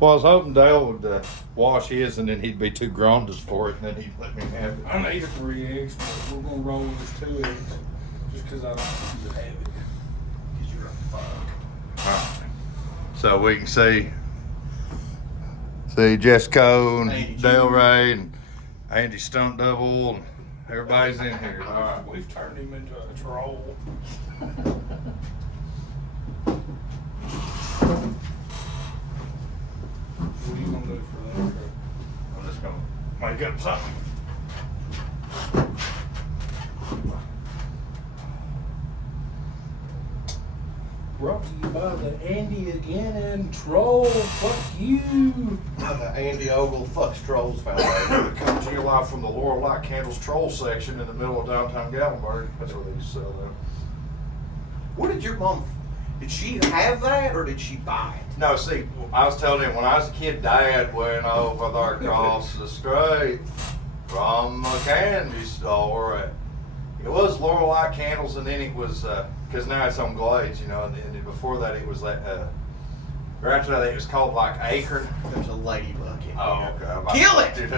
Well, I was hoping Dale would wash his, and then he'd be too grundles for it, and then he'd let me have it. I need 3 eggs, but we're gonna roll with 2 eggs, just because I don't want you to have it. Because you're a fuck. All right. So we can see Jessica and Andy Dale Jr. Ray and Andy Stunt Double, and everybody's in here. All right. We've turned him into a troll. What are you gonna do for the intro? I'm just gonna make up something. Brought to you by the Andy Again and Troll. Fuck you. The Andy Ogle Fucks Trolls Foundation. Coming to you live from the Laurel Light Candles Troll section in the middle of downtown Gatlinburg. That's where they used to sell them. What did your mom? Did she have that or did she buy it? No, see, I was telling him when I was a kid, Dad went over there across the street from the candy store. It was Laurel Light Candles, and then it was, because now it's on Glades, you know, and then before that it was that, right after that it was called like Acorn. There's a ladybug in Oh, here. okay. Kill it!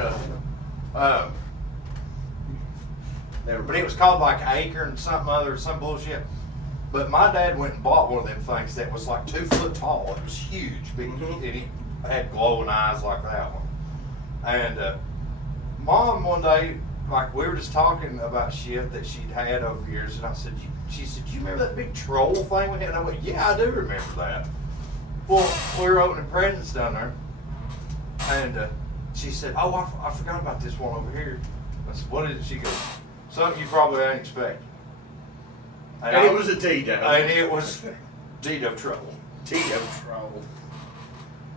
But it was called like Acorn, something other, some bullshit. But my dad went and bought one of them things that was like 2 foot tall. It was huge, big, and it had glowing eyes like that one. And Mom one day, like we were just talking about shit that she'd had over years, and I said, she said, "You remember that big troll thing we had?" And I went, "Yeah, I do remember that." Well, we were opening presents down there, and she said, "Oh, I forgot about this one over here." I said, "What is it?" She goes, "Something you probably didn't expect." And it was a Tito. And it was Tito trouble. Tito Troll.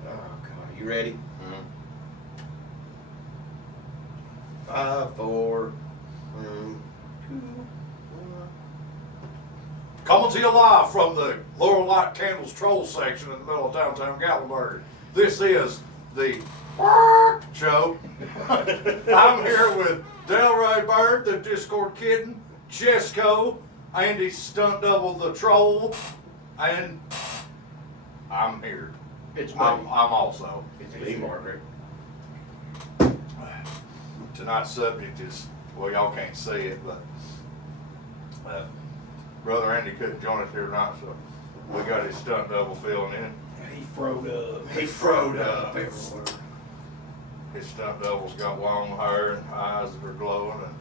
Oh, God. You ready? Mm-hmm. 5, 4, 3, 2, 1. Coming to you live from the Laurel Light Candles Troll section in the middle of downtown Gatlinburg. This is the show. I'm here with Delray Bird, the Discord Kitten, Jesco, Andy Stunt Double, the Troll, and I'm here. It's me. I'm also. It's me, Margaret. Tonight's subject is, well, y'all can't see it, but Brother Andy couldn't join us here tonight, so we got his stunt double filling in. He froed up. He froed up everywhere. His stunt double's got long hair and eyes that are glowing and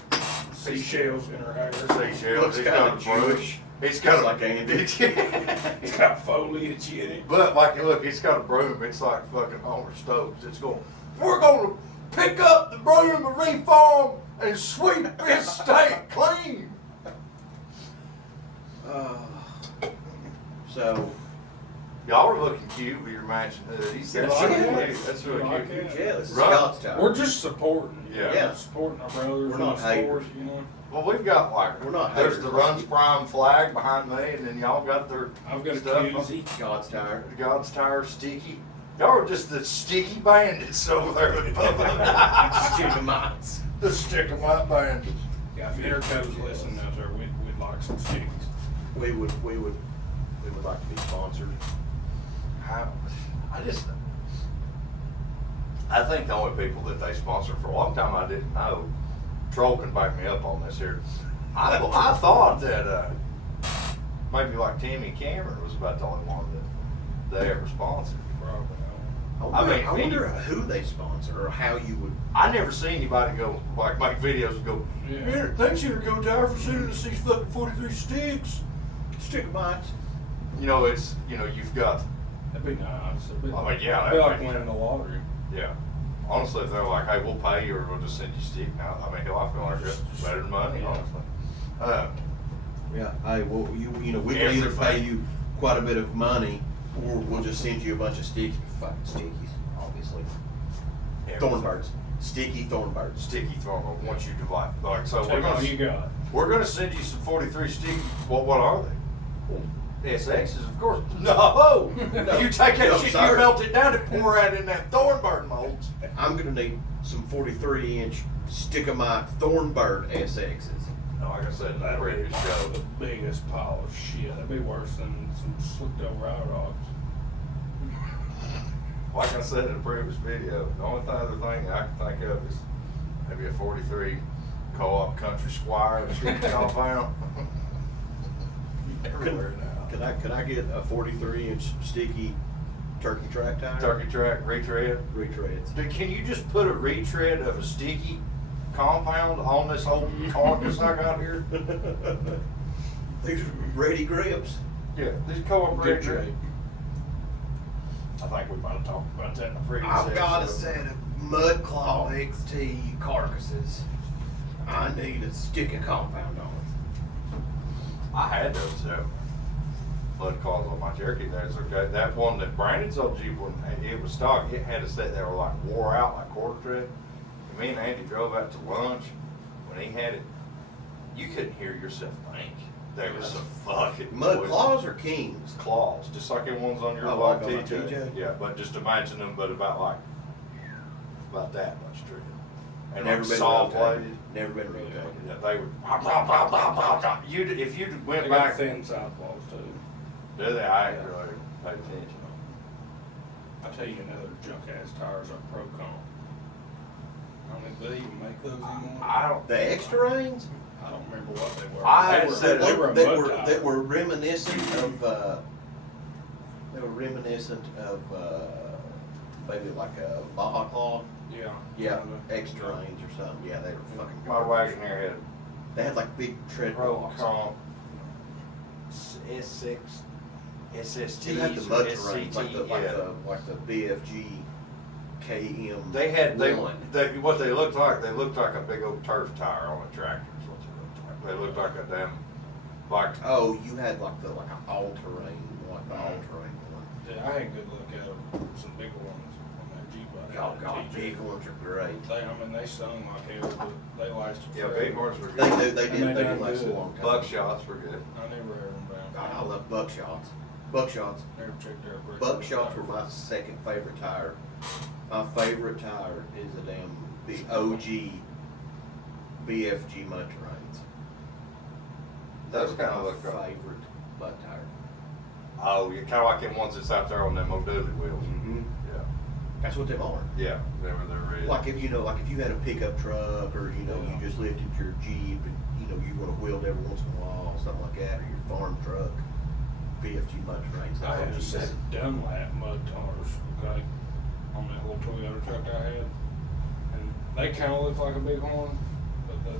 Seashells in her hair. seashells. Looks He's kinda got a broom. Jewish. He's got Like Andy. It's got foliage in it. But like, look, he's got a broom. It's like fucking Homer Stokes. It's going, "We're gonna pick up the broom and reform and sweep this state clean." So, Y'all are looking cute with your matching hoodies. That's Yeah, really yeah. cute. That's really Like cute. it. yeah, this is Right. Scott's time. We're just supporting. Yeah. Yeah. Supporting our brothers We're in not the sport, haters. you know. Well, we've got like, We're not there's haters. the Runs Prime flag behind me, and then y'all got their I've got a stuff. koozie. God's tired. God's Tire Sticky. Y'all are just the sticky bandits over there with Stupid minds. the stick 'em up bandits. Yeah, if Interco's listening out there, we'd like some stickies. We would like to be sponsored. I think the only people that they sponsor for a long time I didn't know. Troll can back me up on this here. I thought that maybe like Timmy Cameron was about the only one that they ever sponsored. Probably not. I mean, I wonder who they sponsor or how you would. I never see anybody go like make videos and go, Yeah. "Here, thanks Interco Tire for sending us these fucking 43 sticks." Stick of minds. You know, it's, you know, you've got, That'd be nice. It'd be, I mean, yeah, it'd be that'd like be- winning the lottery. yeah. Honestly, if they're like, "Hey, we'll pay you or we'll just send you a stick," now, I mean, hell, I feel like that's better than money, Yeah. honestly. Yeah. Hey, well, we can either Everything. pay you quite a bit of money, or we'll just send you a bunch of fucking stickies, obviously. Thornbirds. Sticky thornbirds. Sticky thorn, once you divide, like, so Take all you got. we're gonna send you some 43 sticky, well, what are they? SXs, of course. No! You take that No, shit, sir. you melt it down and pour it in that Thornburn molds. I'm gonna need some 43-inch Stick-O-Mite Thornbird SXs. Like I said, that That'd previous be show. the biggest pile of shit. That'd be worse than some slicked over eye rocks. like I said in the previous video, the only other thing I can think of is maybe a 43 co-op country squire and shit compound. Everywhere now. Could I get a 43-inch sticky turkey track tire? Turkey track, retread. Retreads. Dude, can you just put a retread of a sticky compound on this whole carcass I got here? These are ready grips. Yeah, these co-op Good retread. shape. I think we might have talked about that in the previous I've got a episode. set of Mud Claw XT carcasses. I need a sticky compound on it. I had those blood claws on my Cherokee. That's okay. That one that Brandon's old Jeep, when it was stock, it had a set that were like wore out like quarter tread. And me and Andy drove out to lunch. When he had it, you couldn't hear yourself think. They were so fucking Mud noisy. Claws or Kings? Claws, just like the ones on your Oh, like like on my TJ. TJ? Yeah, but just imagine them, but about that much tread. And Never like been saw rotated. bladed. Never been rotated. Yeah, they would. If you went They got back, thin sidewalls too. do they? I ain't really paid attention. I'll tell you another junk ass tires are Procon. I don't think they even make those anymore. I don't. The extra rains? I don't remember what they were. I They had were- said they were a that mud were tire. that were reminiscent of maybe like a Baja Claw. Yeah. Yeah, kinda. extra range or something. Yeah, they were fucking My garbage. Wagoneer They had like big tread had blocks. Procon S6, SST, You had the mud terrains, SCT, like the BFG KM. They had one. what they looked like. They looked like a big old turf tire on a tractor. Is what they looked like. They looked like a damn like. Oh, you had like an all terrain, like the all terrain one. Yeah, I had a good look at them. Some bigger ones on that Jeep. I had Oh at God, TJ. big ones are great. They sung like hell, but they lasted. Yeah, forever. big horns were They good. do, they And did, they they done did last a good. long time. Buckshots were good. I never heard them bound. God, I love buckshots. Buckshots. Never checked their brakes. Buckshots were my second favorite tire. My favorite tire is the OG BFG mud terrains. Those kind of my look. favorite mud tire. Oh, yeah, kind of like them ones that's out there on them mobility wheels. Mm-hmm. Yeah, That's what they are. yeah, they're really. Like if you had a pickup truck, or you just lifted your Jeep, and you want to wheel it every once in a while, something like that, or your farm truck. BFG mud terrains. I had a set of Dunlap mud tires, okay, on that little Toyota truck I had. And they kind of look like a bighorn, but the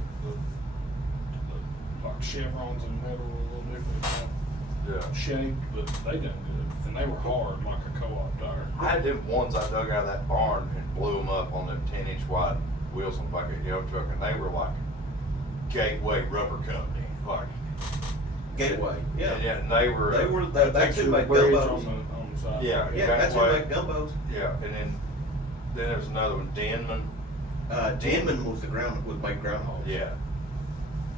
like chevrons in the middle were a little different Yeah. shaped, but they done good. And they were hard like a co-op tire. I had them ones I dug out of that barn and blew them up on them 10-inch wide wheels on the back of a truck, and they were like Gateway Rubber Company, like. Gateway. Yeah. And they were. That's who made Bridge gumbos. on the side. Yeah. Yeah, that's who Gateway. made gumbos. Yeah, and then there was another one, Denman. Denman was made groundhogs. Yeah.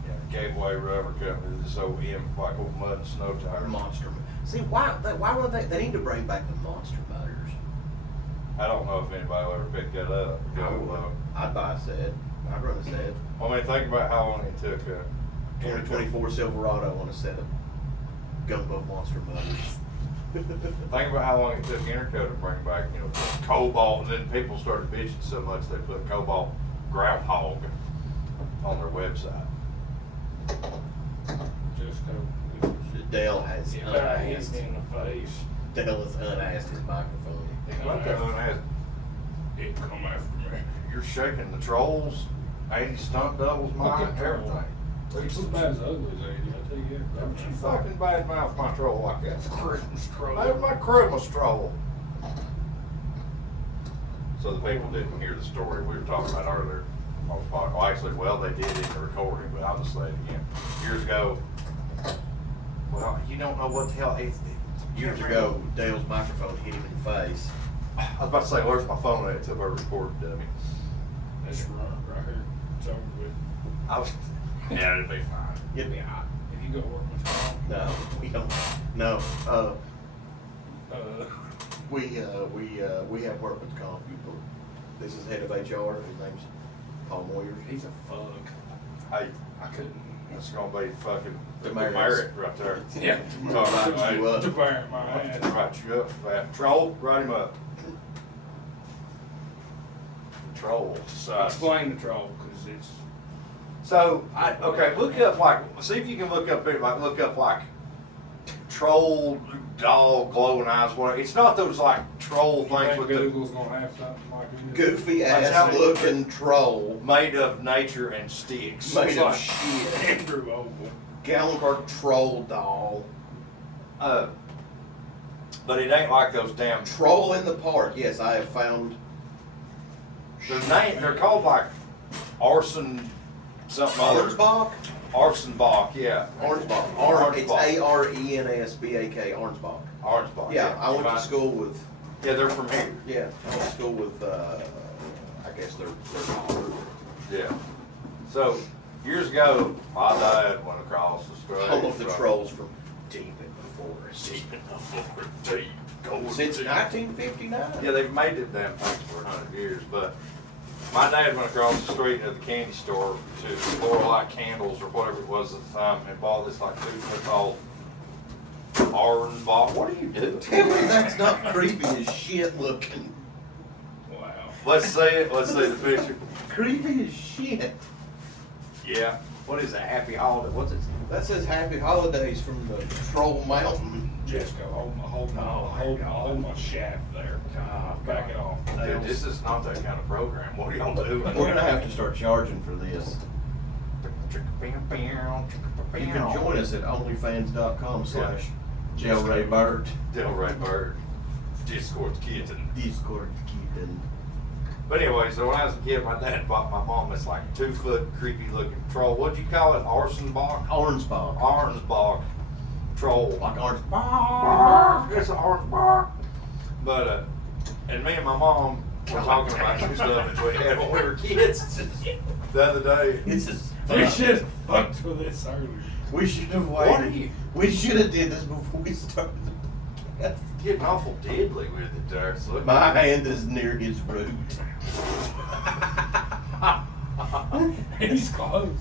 Yeah, Gateway Rubber Company, this OEM, like old mud and snow tires. Monster. See, why would they need to bring back the monster motors? I don't know if anybody will ever pick that up. I'd buy a set. I'd run a set. I mean, think about how long it took. 2024 Silverado on a set of gumbo monster motors. Think about how long it took Interco to bring back, Cobalt, and then people started bitching so much they put Cobalt Groundhog on their website. Just Dale has hit me in the face. Dale has unasked his microphone. What the hell is It come after me. You're shaking the trolls, 80 stunt doubles, mine, Okay, troll. everything. It's as bad as ugly as 80, I tell you that. Don't you fucking badmouth my troll like that. Christmas troll. That's my Christmas troll. So the people didn't hear the story we were talking about earlier on the podcast. Well, actually, they did in the recording, but I'll just say it again. Years ago, well, you don't know what the hell. Years ago, Dale's microphone hit him in the face. I was about to say, where's my phone at? Until I recorded dummy. That's right here. It's over with. I was, yeah, it'd be fine. It'd be hot. If you go work with Tom. No, we don't. No, Uh, we have workman's comp people. This is head of HR. His name's Paul Moyer. he's a fuck. Hey, I couldn't. that's gonna be fucking the Demerits. merit right there. Yeah. Talk about Right you up. To bear my ass. Write you up for that. Troll, write him up. troll. So, Explain the troll, because it's. so okay, look up like, see if you can look up like troll dog glowing eyes. Whatever. It's not those like troll You things think with Google's gonna have something like this? Goofy That's how ass it- looking troll made of nature and sticks. made It's of like shit. Andrew Oval. Gallenberg troll doll. But it ain't like those damn. Troll in the park. Yes, I have found. They're called like arson something other. Orensbach? Arsenbach, yeah. Orensbach. It's Orensbach. Arensbach. Orensbach. Arsenbach. Yeah, I went to Fine. school with. Yeah, they're from here. Yeah, I went to school with. I guess their daughter. Yeah. So years ago, my dad went across the street. Home of the trolls from deep in the forest. Deep in the forest, deep. Going Since deep. 1959. Yeah, they've made it damn things for 100 years, but my dad went across the street to the candy store to Lorelei Candles or whatever it was at the time and bought this like 2-foot tall orange ball. What are you doing? Tell me that's not creepy as shit looking. Wow. Let's see it. Let's see the picture. Creepy as shit. Yeah. What is it? Happy holiday? What's it? That says Happy Holidays from the Troll Mountain. Jessica, hold my shaft there. Back it off. Dude, this is not that kind of program. What are y'all doing? We're gonna have to start charging for this. You can join us at onlyfans.com/JailRayBird. Delray Bird. Discord kitten. Discord kitten. But anyway, so when I was a kid, my dad bought my mom this like 2-foot creepy looking troll. What'd you call it? Arsenbach? Orensbach. Arnsbach troll. Like Orensbach. It's an Arnsbach. But, and me and my mom were talking about some stuff that we had when we were kids the other day. This is We should have fucked with this earlier. We should have What are waited. you- We should have did this before we started the podcast. Getting awful diddly with it there. So look. My hand is near his root. He's close.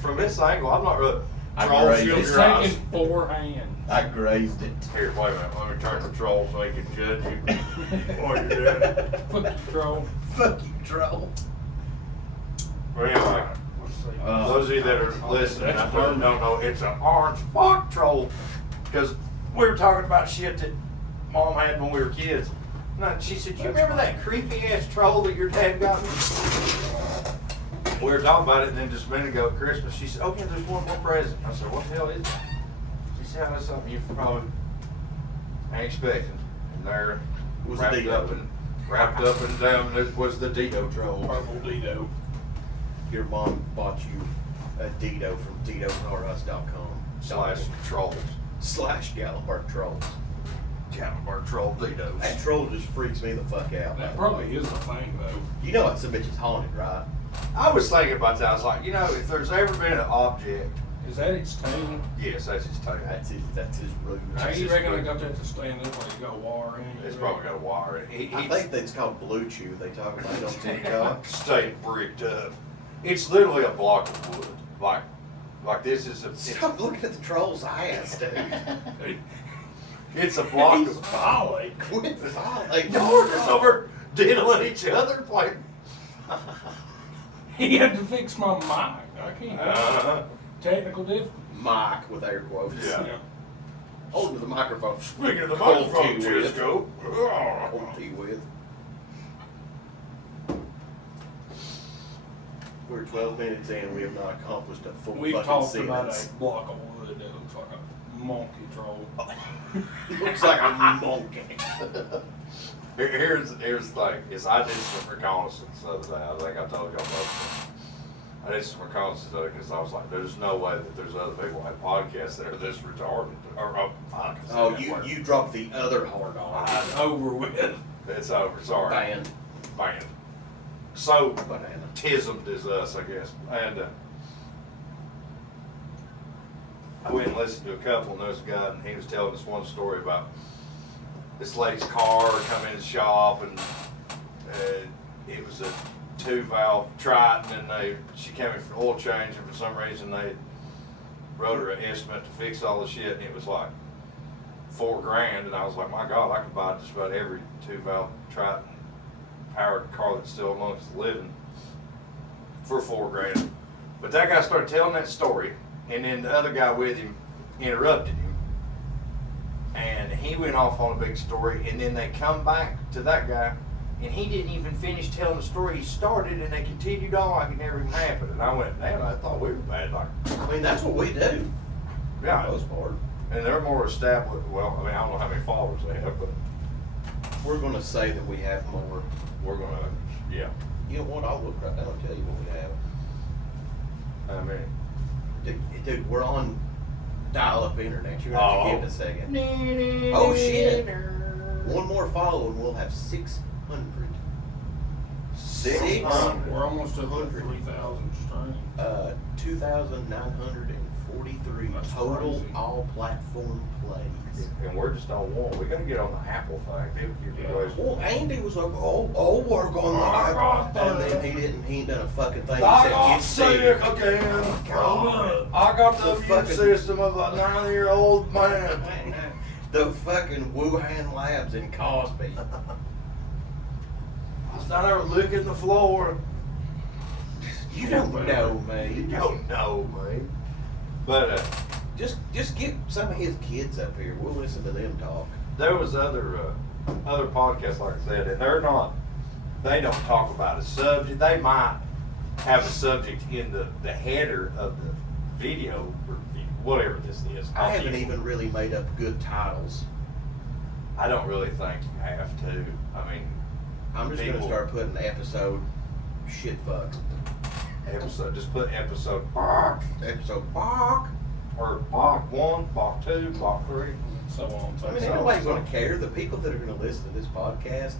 From this angle, I'm not really. I Troll grazed shield it. It's your eyes. taking 4 hands. I grazed it. Here, wait a minute. Let me turn the troll so he can judge you while you're doing it. Fuck you, troll. Fuck you, troll. Well, anyway, those of you that are listening out there that don't know, it's an orange bark troll. Because we were talking about shit that Mom had when we were kids. And she said, "You remember that creepy ass troll that your dad got me?" We were talking about it, and then just a minute ago at Christmas, she said, "Oh yeah, there's one more present." I said, "What the hell is it?" She said, "That's something you probably ain't expecting." And there, Was wrapped a Dido. up and down, it was the Dido troll. Purple Dido. Your mom bought you a Dido from /trolls. /Gallenberg Trolls. Gallenberg troll Didos. That troll just freaks me the fuck out. That probably is a thing, though. You know that bitch is haunted, right? I was thinking about that. I was like, if there's ever been an object, Is that its tune? yes, that's his tail. That's his root. How you reckon they got that to stand up like you got wire in it? It's probably got a wire. I think that's called Blue Chew. They talk about it on TikTok. Stay bricked up. It's literally a block of wood. Like this is a. Stop looking at the troll's ass, dude. It's a block He's of. violent. Quit violent. Y'all are just over diddling each other, like. He had to fix my mic. I can't. Technical difficulty. Mike with air quotes. Yeah. Hold to the microphone. Speaking of the Cold microphone, tea with. Cisco. Cold tea with. We're 12 minutes in. We have not accomplished a full We've fucking talked about sentence. a block of wood that looks like a monkey troll. Looks like a monkey. Here's the thing, is I did some reconnaissance the other day. I think I told y'all about this. I did some reconnaissance the other day because I was like, there's no way that there's other people that have podcasts that are this retarded. Oh, you dropped the other hard on. Over with. It's over, sorry. Banned. Banned. So, Banana. tismed is us, I guess. And I went and listened to a couple, and there was a guy, and he was telling us one story about this lady's car come in the shop, and it was a 2-valve Triton, and she came in for an oil change, and for some reason they wrote her an estimate to fix all the shit, and it was like $4,000, and I was like, my God, I could buy just about every 2-valve Triton Howard car that's still amongst the living for $4,000. But that guy started telling that story, and then the other guy with him interrupted him, and he went off on a big story, and then they come back to that guy, and he didn't even finish telling the story he started, and they continued on like it never even happened. And I went, damn, I thought we were bad. Like, I mean, that's what we do. yeah, For the most part. and they're more established. Well, I mean, I don't know how many followers they have, but We're gonna say that we have more. we're gonna, yeah. You know what? I'll look right now and tell you what we have. I mean, Dude, we're on dial-up internet. You're gonna have to give it a second. Oh, shit. One more follow and we'll have 600. 600. We're almost at 3,000 strings. 2,943 That's total crazy. all platform plays. and we're just on one. We gotta get on the Apple thing. People keep Yeah. Well, Andy was like, oh, work on I got that. And that. then he ain't done a fucking thing. I got Get sick again. God. I got the The immune fucking- system of a 9-year-old man. The fucking Wuhan labs in Cosby. I was down there licking the floor. You don't know, You man. don't know, man. But Just get some of his kids up here. We'll listen to them talk. there was other podcasts, like I said, and they don't talk about a subject. They might have a subject in the header of the video or whatever this is. I haven't even really made up good titles. I don't really think you have to. I mean, I'm just gonna People- start putting episode shit fuck. episode. Just put episode Episode fuck. or Bach 1, Bach 2, Bach 3. So on. So I mean, So- ain't nobody gonna care. The people that are gonna listen to this podcast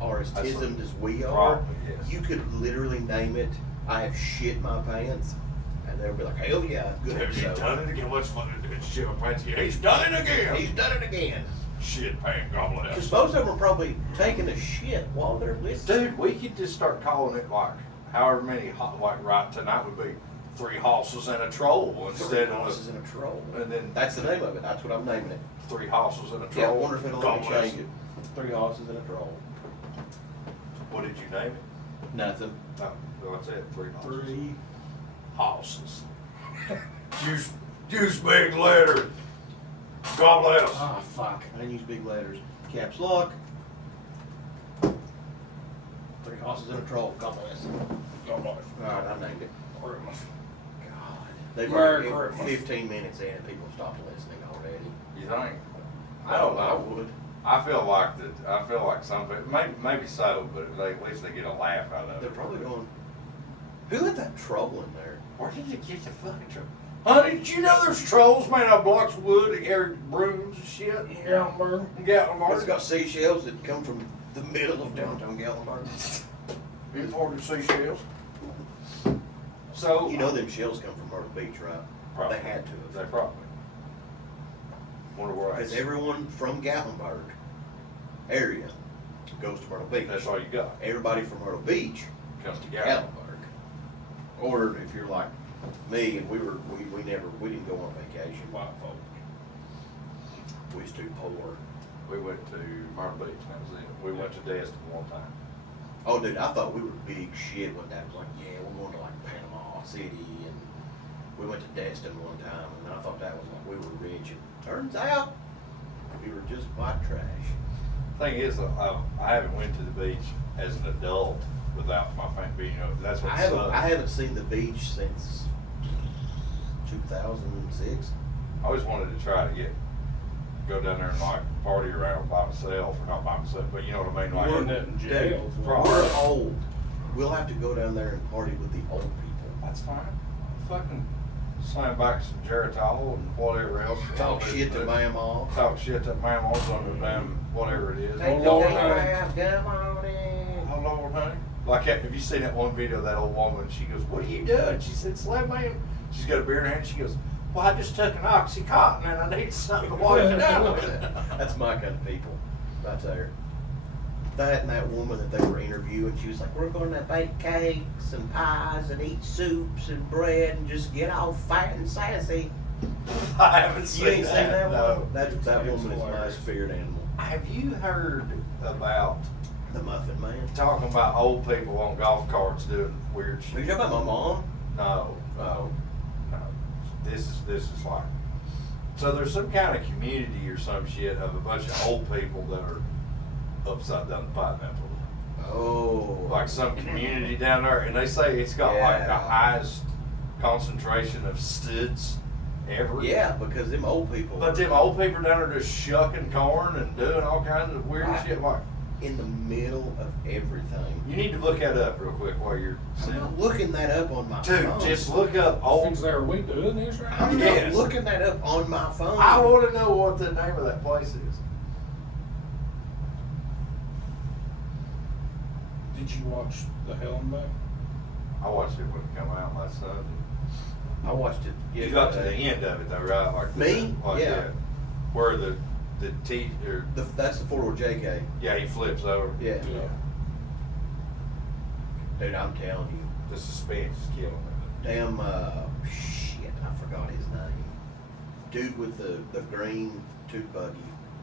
are as That's tismed as we are. probably, yes. You could literally name it, I have shit my pants, and they'll be like, hell yeah, good Have you episode. done it again? What's funny? Shit, my pants. He's done it again. He's done it again. Shit, pant goblet. Because most of them are probably taking a shit while they're listening. Dude, we could just start calling it like however many, like right tonight would be 3 horses and a troll Three instead of horses and a troll. and then That's the name of it. That's what I'm naming it. 3 horses and a troll. Yeah, I wonder if it'll let me Goblets. change it. 3 horses and a troll. What did you name it? Nothing. No, well, that's it. 3 horses. 3 Horses. use big letter. God bless. Ah, fuck. I didn't use big letters. Caps lock. 3 horses and a troll. God bless. God bless. Alright, I named it. Christmas. God. They've Merry already Christmas. 15 minutes in and people stopped listening already. You think? I don't I know. would. I feel like that. I feel like some people, maybe so, but at least they get a laugh out of They're it. probably going, who let that troll in there? Where did you get the fucking troll? Honey, did you know there's trolls made out of blocks of wood that carry brooms and shit? Gatlinburg. It's Gatlinburg. got seashells that come from the middle of downtown Gatlinburg. Imported seashells. So You know them shells come from Myrtle Beach, right? Probably. They had to They have. probably. Wonder where Because that's. everyone from Gatlinburg area goes to Myrtle Beach. That's all you got. Everybody from Myrtle Beach Comes to to Gatlinburg. Gatlinburg. Or if you're like me and we didn't go on vacation. White folk. We was too poor. We went to Myrtle Beach, and that was it. We went to Destin one time. Oh, dude, I thought we were big shit when Dad was like, yeah, we're going to like Panama City, and we went to Destin one time, and I thought that was like we were rich, and turns out we were just white trash. Thing is, I haven't went to the beach as an adult without my family. You know, that's what I haven't seen the beach since 2006. I always wanted to try to go down there and like party around by myself, or not by myself, but you know what I mean. Like, We're not in jail. Dude, Probably. we're old. We'll have to go down there and party with the old people. that's fine. Fucking slam back some Geritol and whatever else. Talk shit to Mama. Talk shit to Mama's on the damn whatever it is. Take Oh, Lord, your honey. ass, come on in. Oh, Lord, honey. Like, have you seen that one video of that old woman? She goes, "What are you doing?" She said, "Slam man." She's got a beer in her hand. She goes, "Well, I just took an Oxycontin and I need something to wash it down with." That's my kind of people, right there. That and that woman that they were interviewing, she was like, we're going to bake cakes and pies and eat soups and bread and just get all fat and sassy. I haven't seen You ain't seen that no. one? That woman is my hilarious. spirit animal. Have you heard about The Muffin Man. Talking about old people on golf carts doing weird Are shit. you talking about my mom? No, no, no. This is like, so there's some kind of community or some shit of a bunch of old people that are upside down the pineapple. Oh. Like some community down there, and they say it's got like the Yeah. highest concentration of studs ever. Yeah, because them old people. But them old people down there just shucking corn and doing all kinds of weird Right. shit. Like, in the middle of everything. you need to look that up real quick while you're I'm sitting. not looking that up on my Dude, phone. just look up Things old. there, are we doing this right I'm now? Yes. not looking that up on my phone. I want to know what the name of that place is. Did you watch The Hell and Back? I watched it when it came out last Sunday. I watched it. You got to the yesterday. end of it though, right? Like Me? like, Yeah. where the T or That's the forward JK. yeah, he flips over. Yeah. Yeah. Dude, I'm telling you. The suspense is killing it. Damn, shit, I forgot his name. Dude with the green tooth buggy,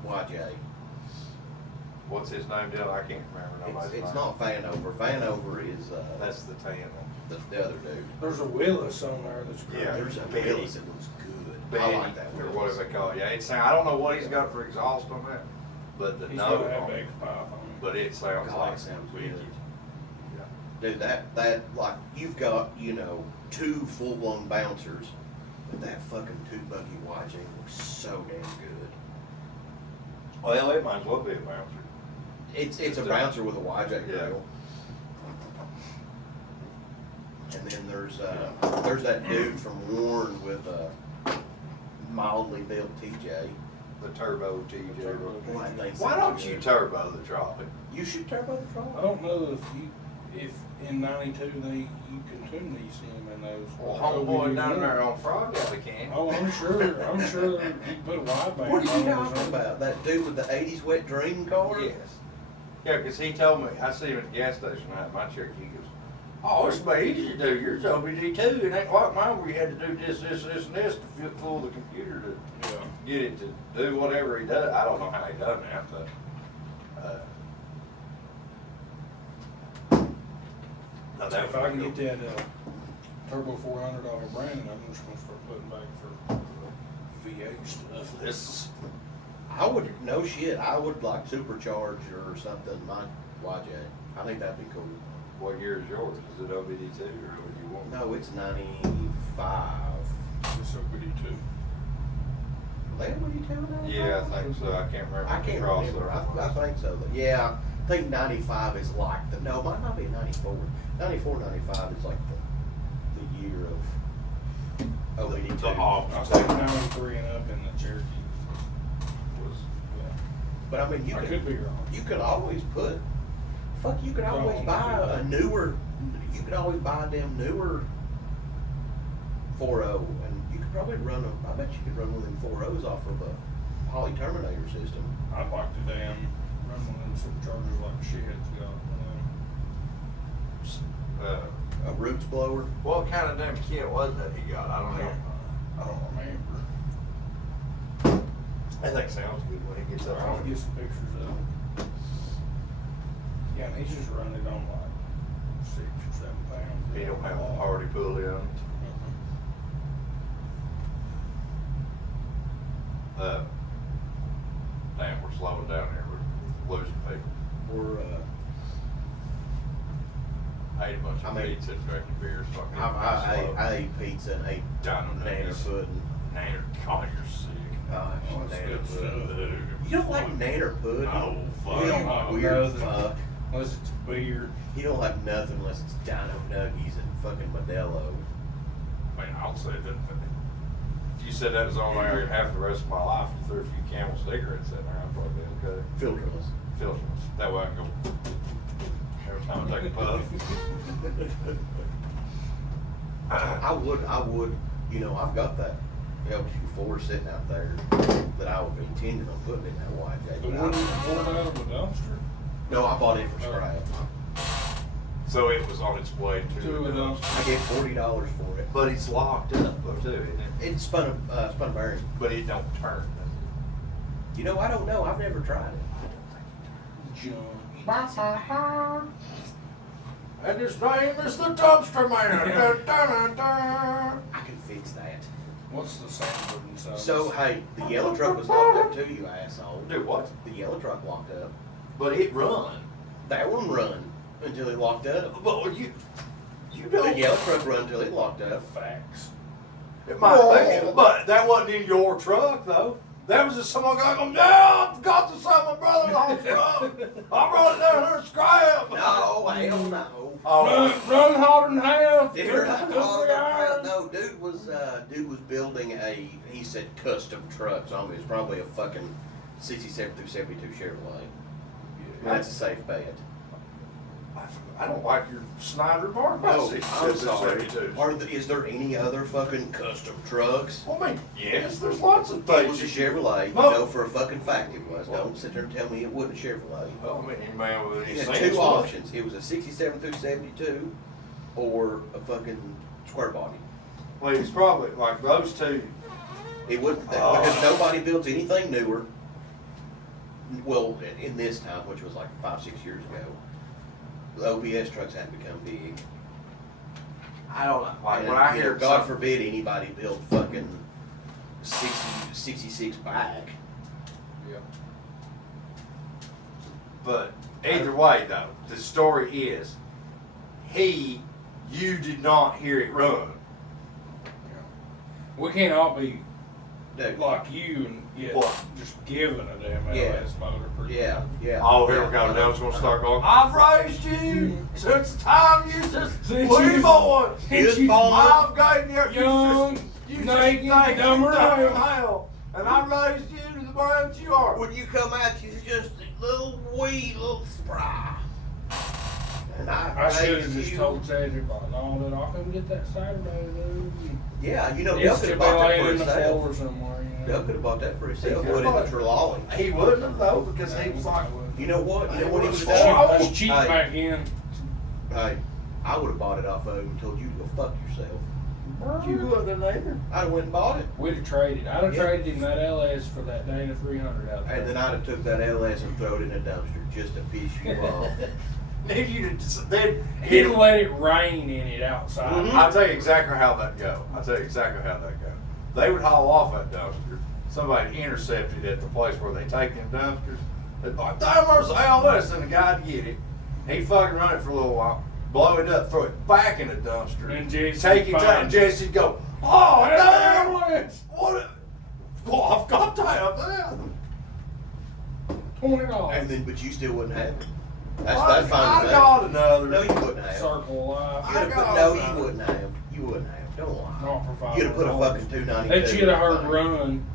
YJ. What's his name, Dylan? I can't remember nobody's name. It's not Vanover. Vanover is That's the tan one. the other dude. There's a Willis on there that's great. Yeah. There's a Betty. Willis that looks good. Betty, I like that or Willis. whatever they call it. Yeah, it sound, I don't know what he's got for exhaust on that, but the He's note gonna have on X it, pipe on it. but it sounds God, like it sounds wicked. good. Yeah. Dude, that like you've got, two full-blown bouncers, but that fucking tooth buggy YJ looks so damn good. Well, it might as well be a bouncer. It's Just a a- bouncer with a YJ Yeah. grill. And then there's that dude from Warren with a mildly built TJ. The turbo TJ. The turbo. Boy, I think Why so. don't you turbo the trolley? You should turbo the I trolley. don't know if in '92 you can tune these in those. Well, homeboy down there on Frog Alley can. Oh, I'm sure you can put a wideband. What are you on it or talking something. about? That dude with the '80s wet dream car? Yes. Yeah, because he told me, I see him at the gas station, I had my Cherokee, he goes, oh, it's my easy to do, yours OBD too, it ain't like mine where you had to do this, and this to fool the computer to Yeah. get it to do whatever he does. I don't know how he done that, but, no, that If I can was get that turbo $400 brand, I'm just gonna start putting back for VA stuff. this, I would, no shit, I would like supercharge or something, my YJ. I think that'd be cool. what year is yours? Is it OBD two or what do you want? No, it's 95. It's OBD too. That what you telling me? Yeah, I think so, I can't remember. I the can't crossover remember. I was. think so. Yeah, I think 95 is like no, it might not be 94. 94, 95 is like the year of OBD2. The off. I was thinking 93 and up in the Cherokee. Was, Yeah. But I mean, I could be wrong. you could always put, you could always Wrong, buy yeah. a newer, you could always buy a damn newer 4.0, and you could probably run I bet you could run one of them 4.0s off of a Poly Terminator system. I'd like to run one of them superchargers like Shed's got. A roots blower. what kind of damn kit was that he got? I don't know. I don't remember. I think sounds good when he gets up I'll on get it. some pictures of it. Yeah, and he's just running it on like 6 or 7 pounds. He don't have the party pulley on it. Damn, we're slowing down here. We're losing people. Or I ate a bunch I of mean- pizza and drinking beer, so I I ate pizza and ate Dino nanner nuggets. pudding. Nanner, God, you're sick. Gosh, Oh, that's nanner good pudding. stuff. You don't like nanner pudding? No, fuck. You no. weird No, fuck. Unless it's beer. You don't like nothing unless it's Dino Nuggies and fucking Modelo. I mean, I'll say that. If you said that was on there half the rest of my life, you threw a few Camel cigarettes in there, I'd probably be okay. Filterless. Filters. That way I can go every time I take a puff. I would, I've got that LQ4 sitting out there that I would be intending on putting in that YJ. The but one I- you pulled out of the dumpster? No, I bought it for scrap. So it was on its way to To the a dumpster. I gave $40 for it. But it's locked up though too, isn't it? It spun a bearing. But it don't turn, does it? I don't know. I've never tried it. John. And his name is the Dumpster Man. Dun, dun, dun, dun. I can fix that. What's the sound inside? So, hey, the yellow truck was locked up too, you asshole. Do what? The yellow truck locked up. But it run. That one run until it locked up. But you The don't. yellow truck run until it locked up. Facts. It might be, but that wasn't in your truck though. That was just someone going, yeah, I forgot to sell my brother on the truck. I brought it down here to scrap. No, hell no. Oh, Run hard in half. Dude, no, dude was building a, he said custom truck, so it was probably a fucking 67 through 72 Chevrolet. That's a safe bet. I don't like your Snyder bar. No, I'm sorry. 72. Is there any other fucking custom trucks? Well, I mean, yes, there's lots of It was a things. Chevrolet. You No. know for a fucking fact it was. Don't sit there and tell me it wasn't a Chevrolet. Well, I mean, man, with You these had things, two options. It was a 67 through 72 or a fucking square body. Well, it's probably like those two. It wouldn't, because nobody builds anything newer. Well, in this time, which was like 5-6 years ago, the OPS trucks had become big. I don't know. Like And, when I you hear know, God something- forbid anybody build fucking 66 back. Yeah. But either way, though, the story is, you did not hear it run. We can't all be Dude, like you and get What? just given a damn Yeah. LS motor. yeah, yeah. Oh, here we go. Now it's gonna start going. I've raised you since the time you just were born. Just you born. I've got you. young, naked, dumb around. hell, and I raised you to the man that you are. When you come out, you're just a little wee little spry. And I should have raised just you. told Cedric, like, no, then I'll come get that Saturday, dude. Yeah, you know, Dale It's could to have be bought that laying for in the himself. floor somewhere, you know. Dale could have bought that for himself. could've Put it in bought the it. Trelawney. He wouldn't have though, because he was like, You know what? You know what he would It's have cheap, done? it's cheap Hey. back in. Hey, I would have bought it off of him and told you to go fuck yourself. you wouldn't have either. I'd have went and bought it. We'd have traded. I'd have Yeah. traded him that LS for that Dana 300 out there. And then I'd have took that LS and thrown it in a dumpster just to piss you off. Then you then He'd let it rain in it outside. Mhm. I'll tell you exactly how that go. They would haul off that dumpster. Somebody intercepted at the place where they take them dumpsters. They'd like, damn, there's the LS, and the guy'd get it. He'd fucking run it for a little while, blow it up, throw it back in the dumpster, And Jesse take it find down, and Jesse'd go, oh, That's damn, the LS. what? Well, I've got to have that. $20. And then, but you still wouldn't have it. That's I fine with got that. another. No, you wouldn't have. Circle of Life. You'd have got put, no, another. you wouldn't have. You wouldn't have. Don't lie. Not for $500. You'd have put a fucking 292. That you'd have heard run.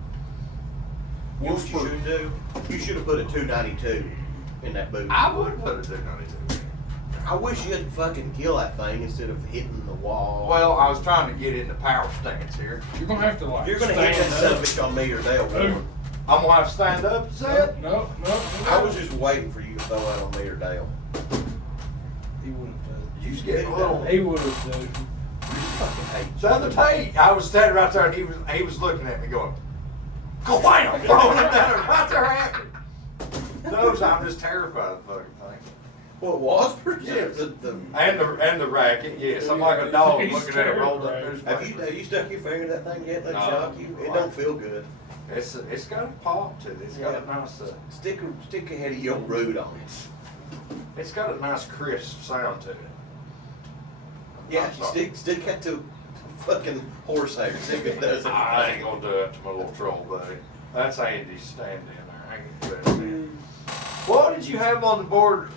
You know what you should do? You should have put a 292 in that boot. I would put a 292. I wish you'd fucking kill that thing instead of hitting the wall. Well, I was trying to get into power stance here. You're gonna have to like. You're gonna hit that stand son of up. a bitch on me or Dale. Warren. I'm gonna have to stand up and say it. No. I was just waiting for you to throw that on me or Dale. He would have You just get a little. done. He would have done. Fucking hate The other day, I was standing right there, and he was looking at me, going, "Go bam!" throwing it down right there at me. Those, I'm just terrified of the fucking thing. Well, it was pretty Yes. the And the racket, yes. I'm like a dog He's looking at a rolled up terrified. newspaper. have you stuck your finger in that thing yet? That No. shock you? It don't feel good. It's got a pop to it. It's got a nice. Stick a head of your root on it. It's got a nice crisp sound to it. Yeah, I'm sorry. stick that to fucking horsehair. See if it does I ain't anything. gonna do it to my little troll buddy. That's Andy's standing there. I ain't gonna do that. Man. What did you have on the board?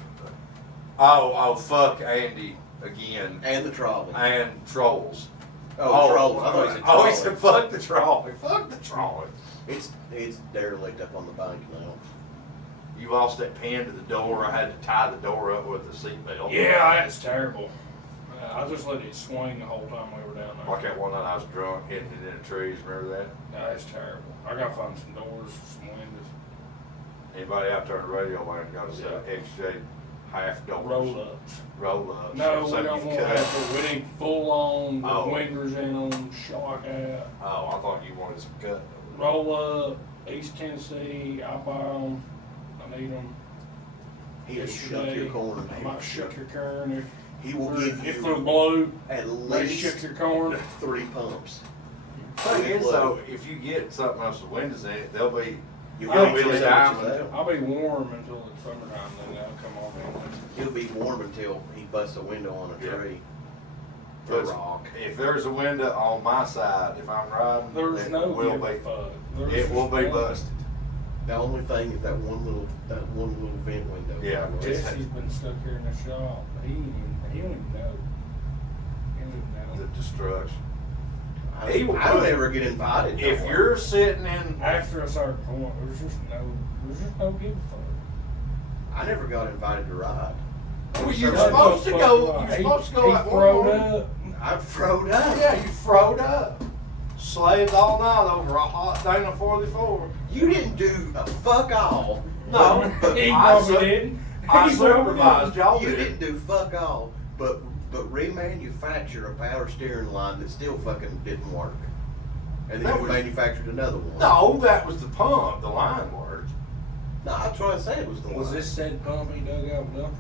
Oh, fuck Andy again. And the trolley. And trolls. Trolls. I thought he said trolley. he said fuck the trolley. Fuck the trolley. It's derelict up on the bank now. You lost that pin to the door. I had to tie the door up with the seatbelt. Yeah, that's terrible. I just let it swing the whole time we were down there. Like that one night I was drunk, hitting it in the trees. Remember that? That's terrible. I gotta find some doors, some windows. Anybody out there on the radio land got us Yeah. XJ half doors? Roll ups. Roll ups. No, we Something don't you've want cut. that. We need full on with Oh. windows in them, shock out. Oh, I thought you wanted some cut. Roll up, East Tennessee, I buy them, I need them. He'll shuck yesterday. your corn. I might shuck your corn He will give if you they're blue. at They shuck least your corn. 3 pumps. Thing is though, if you get something else with windows in it, they'll be, You'll I'll get be Billy the Diamond. I'll be warm until it's summertime, then they'll come off anyway. He'll be warm until he busts a window on a Yeah. tree. For But rock. if there's a window on my side, if I'm riding, There's it no will give be, a fuck. There's it will just be no- busted. The only thing is that one little vent window. Yeah. Jesse's been stuck here in the shop. He don't even know. He don't even The know. destruction. I He will don't put- ever get invited. If nowhere. you're sitting in, After a certain point, there's just no give a fuck. I never got invited to ride. well, you're That's supposed to what go, fuck you're he- supposed to go he at one throwed point. up. I froed up. Yeah, you froed up. Slaved all night over a hot Dana 44. You didn't do a fuck all. No, but He I, probably didn't. I He probably supervised y'all You did. didn't do fuck all, but remanufacture a power steering line that still fucking didn't work. And then That you was- manufactured another one. No, that was the pump, the line worked. No, that's what I said it was the Was one. this said pump he dug out of the dumpster?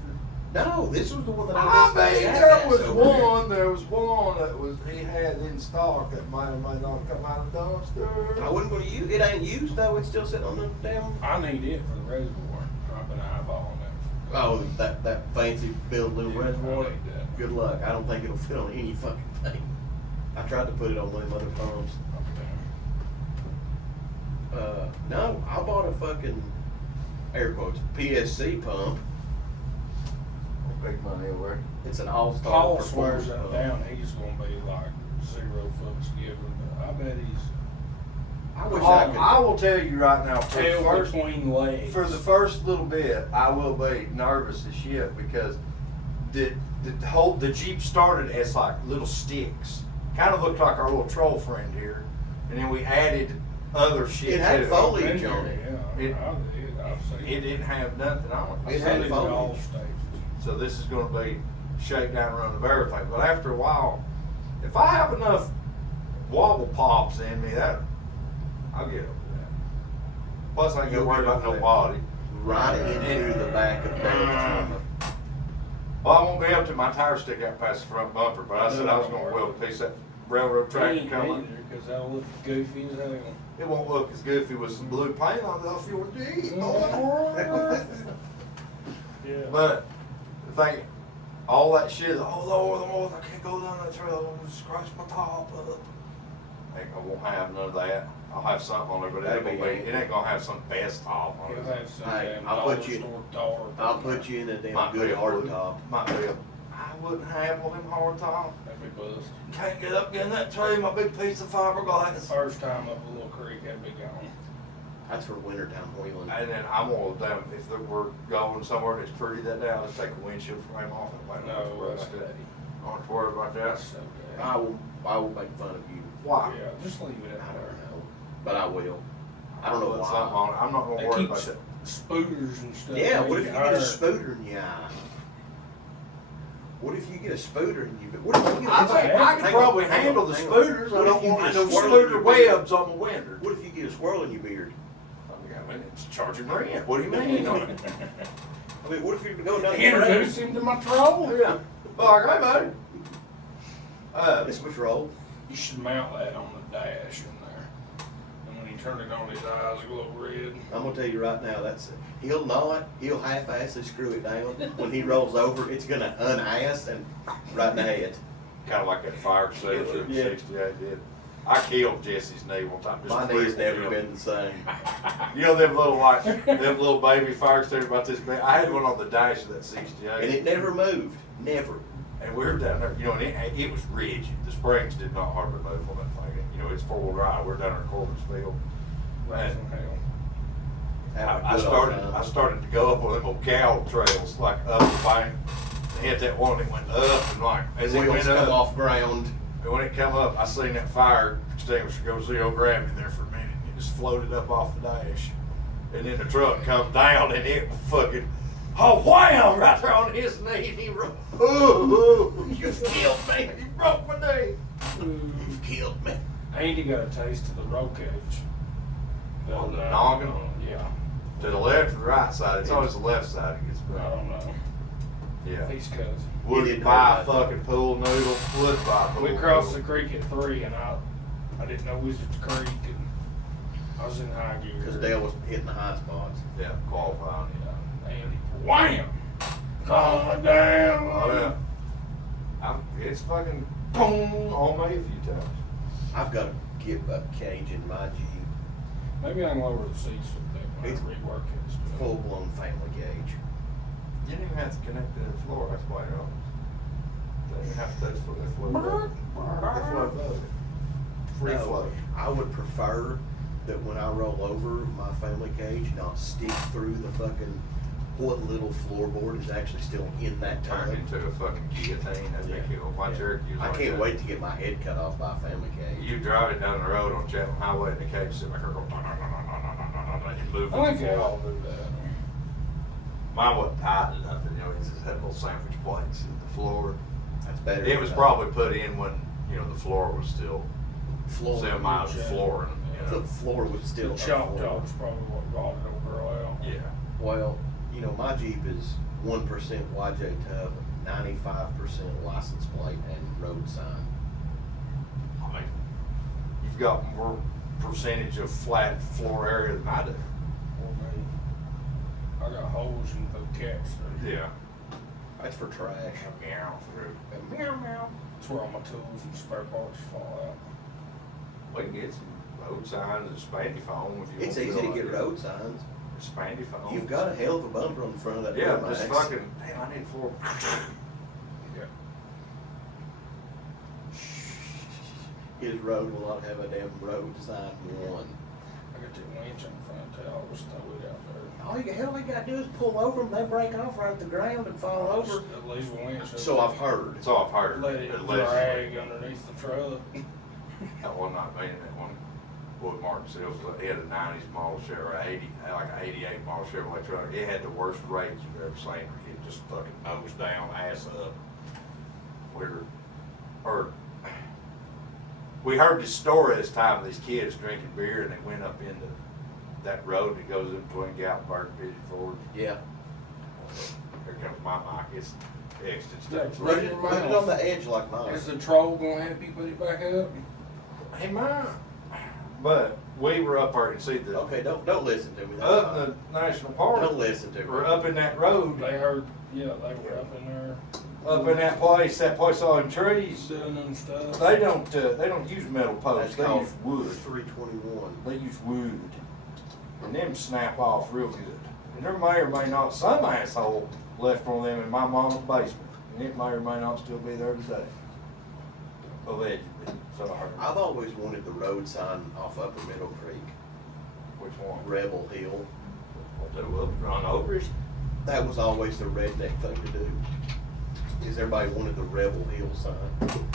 No, this was the one that I was mean, jackass there over was one that was he had in stock that might have not come out of the dumpster. I wasn't gonna use it. Ain't used though. It's still sitting on the damn. I need it for the reservoir. Dropping an eyeball in there. Oh, that fancy build little Yeah, I reservoir. need that. Good luck. I don't think it'll fit on any fucking thing. I tried to put it on one of them other pumps. No, I bought a fucking air quotes PSC pump. Big money over. It's an all-star Paul performance swears that pump. down he's gonna be like 0 foot giver, but I bet he's I wish I could. I will tell you right now, tail between legs. for the first little bit, I will be nervous as shit because the Jeep started as like little sticks. Kind of looked like our little troll friend here, and then we added other shit. It had to foliage Been on there, it. Yeah, It- I've seen It didn't have nothing on It it. had I've seen it at all foliage. stages. So this is going to be shakedown run of everything. But after a while, if I have enough wobble pops in me, I'll get over that. Plus, I ain't You'll gonna worry get about over no that. body. Right into the back of the bumper. Well, I won't be up to my tire stick out past the front bumper, but I said I was going to weld a piece of that railroad track Me coming. neither, because that'll look goofy as hell. It won't look as goofy with some blue paint on it. I'll feel deep. Yeah. But the thing, all that shit, oh Lord, I can't go down that trail, I'll scratch my top up. I won't have none of that. I'll have something on there, but it ain't gonna have some best top on He'll it. have some Hey, damn I'll dollar put you- store tar. I'll put you in a damn Might be good a hard wood- top. Might be a, I wouldn't have one of them hard tops. That'd be bust. Can't get up in that tree, my big piece of fiberglass. First time up a little creek, that'd be gone. That's for wintertime wheeling. And then I'm gonna them if we're going somewhere that's pretty that day, I'll just take a windshield frame off and let it No, rust that's it. I don't have to worry about that. That's so bad. I will make fun of you. Why? Yeah, just leave it I at don't there. know, but I will. I don't know Put why. something on it. I'm not gonna They worry keep about that. spooters and stuff. Yeah, what made if you get higher. a spooter in your eye? What if you get a spooter in you? What if you get I think I could hang probably on, handle the hang on. spooters. I What don't if you want get no a swirl in spooter your beard? webs on the winder. What if you get a swirl in your beard? I mean, it's charging rent. What do you mean? I mean, what if you're going down the Introduce road? him to my troll. Yeah. Like, hey, buddy. This was roll. You should mount that on the dash in there. And when you turn it on, his eyes glow red. I'm gonna tell you right now, he'll half-assly screw it down. When he rolls over, it's gonna unass and right in the head. Kind of like that fire extinguisher Yeah. 68 did. I killed Jesse's knee one time. My knee's never been the same. You know them little baby fire extinguishers about this big? I had one on the dash of that 68. And it never moved. Never. And we were down there, you know, and it was rigid. The springs did not hardly move on that thing. You know, it's four-wheel drive. We're down there in Corbin'sville. Raising hell. Having a I good old time. started to go up one of them old cow trails, like up the bank. And hit that one that went up, and like as it Wheels went come up, off ground. and when it come up, I seen that fire extinguisher go zero gravity there for a minute. It just floated up off the dash, and then the truck comes down, and it fucking, oh wham, right there on his knee. And he wrote, "Ooh, you've killed me! You broke my knee. You've killed me. Andy got a taste of the roll cage. On the noggin? Yeah. To the left or the right side? It's always the left side that gets I burned. don't know. Yeah. He's cousin. He Would didn't buy a know about fucking pool noodle. Would buy a pool We crossed the noodle. creek at 3, and I didn't know Wizards Creek, and I was in high gear. Because Dale was hitting the high spots. Yeah, qualifying. Yeah, and wham! God damn! Oh yeah. It's fucking boom on me a few times. I've got to get a cage in my Jeep. Maybe I can lower the seats with that when I It's rework it. and stuff. Full-blown family cage. You didn't even have to connect to the floor. That's why you're on. You didn't have to touch the floor. They float above it. Free No, float. I would prefer that when I roll over my family cage, not stick through the fucking what little floorboard is actually still in that tub. Turned into a fucking guillotine. That'd be cool. My Cherokee was I like can't that. wait to get my head cut off by a family cage. You drive it down the road on Chatham Highway and the cage sit like her going, and move I with think the they floor. all do that. Mine wasn't tight enough. You know, it just had little sandwich plates in the floor. That's better. It was probably put in when, you know, the floor was still floor. semi flooring, you The know. floor was still The a chalk floor. top is probably what rotted old girl out. Yeah. Well, you know, my Jeep is 1% YJ tub, 95% license plate, and road sign. I mean, you've got more percentage of flat floor area than I do. Or me. I got holes in the cats. Yeah. That's for trash. Meow through. Meow meow. That's where all my tools and spare parts fall out. We can get some road signs and spandy foam if you It's want easy to like get it. road signs. Spandy foam. You've got a hell of a bumper on the front of that. Yeah, Duramax. just fucking, damn, I need floor. Yeah. His road will not have a damn road sign one. I got that winch on the front tail. I'll just throw it out there. All you hell they gotta do is pull over them. They break off right at the ground and fall over. Just leave a winch. So I've heard. It's all hard. Let it drag underneath the truck. That was not me in that one. Boy, Martin Sills, he had a 90s model Chevrolet, like an 88 model Chevrolet truck. It had the worst brakes you've ever seen. It just fucking nose down, ass up. We heard this story this time of these kids drinking beer and they went up into that road that goes in between Gatlinburg and Pigeon Forge. Yeah. Here comes my mic. It's fixed and Yeah, stuff. Run it on the edge like mine. Is the troll gonna help you put it back up? He might. But we were up there and see the Okay, don't listen to me. That's up fine. in the national park. Don't listen to me. We're up in that road, They heard, yeah, they were up in there up in that place all them trees. doing them stuff. They don't use metal That's posts. They called use wood. 321. They use wood, and them snap off real good. And there may or may not some asshole left one of them in my mama's basement, and it may or may not still be there today. Allegedly, so I heard. I've always wanted the road sign off Upper Middle Creek, Which one? Rebel Hill. We'll run over it. That was always the redneck thing to do. Is everybody wanted the Rebel Hill sign.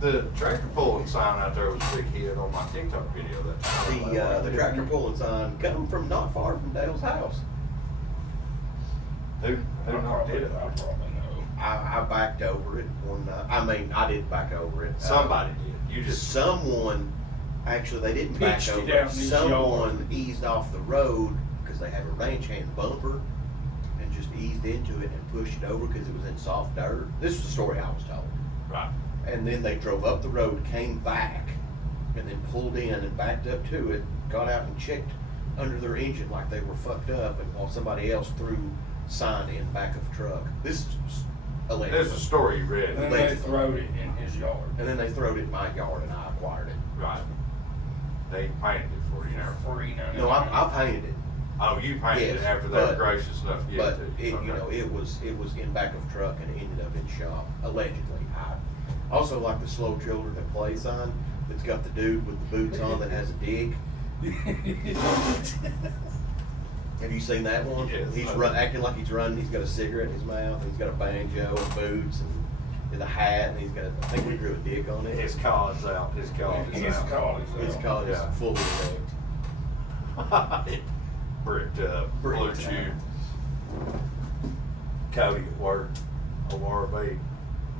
The tractor pulling sign out there was a big hit on my TikTok video that time. The tractor pulling sign come from not far from Dale's house. Who I not probably, did it? I probably know. I backed over it one night. I mean, I didn't back over it. Somebody did. You just Someone, actually, they didn't back Pitched it over out it. in his Someone yard. eased off the road because they had a ranch hand bumper and just eased into it and pushed it over because it was in soft dirt. This is the story I was told. right. And then they drove up the road, came back, and then pulled in and backed up to it, got out and checked under their engine like they were fucked up, and while somebody else threw sign in back of a truck. This is alleged. There's a story you read. And then Allegedly. they throwed it in his yard. And then they throwed it in my yard, and I acquired it. Right. They painted it for you now. $3.99. No, I painted it, Oh, you painted Yes, it after they were but- gracious enough to give but it to you. it, you know, it was in back of a truck and it ended up in shop, allegedly. I also like the slow children that play sign that's got the dude with the boots on that has a dig. Have you seen that one? Yes. He's acting like he's running. He's got a cigarette in his mouth. He's got a banjo and boots and a hat, and he's got. I think we drew a dick on it. His collar's out. His collar's His out. collar's His out. collar's Yeah. fully erect. Bricked up. Blue Bricked chew. out. Cody at work. ORB.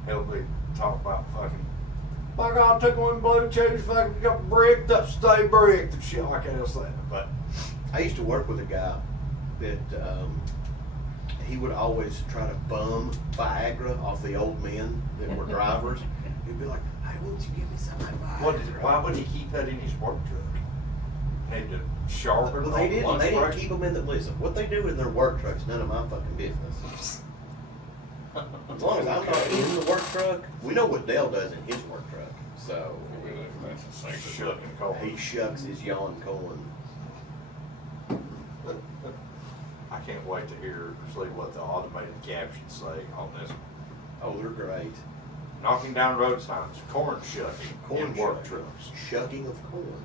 Helped me talk about fucking. My God, took one blue chews, fucking got bricked up, stay bricked and shit like that. But I used to work with a guy that he would always try to bum Viagra off the old men that were drivers. He'd be like, "Hey, won't you give me some of that Viagra?" Why would he keep that in his work truck? Need to sharpen. Well, they didn't. They didn't break? keep them in the. Listen, what they do in their work trucks, none of my fucking business. As long as I'm not in the work truck, we know what Dale does in his work truck. So That's a secret. Shucking corn. he shucks his yawn corn. I can't wait to hear or see what the automated captions say on this. Oh, they're great. Knocking down road signs, corn shucking in work shucking. trucks. Shucking of corn.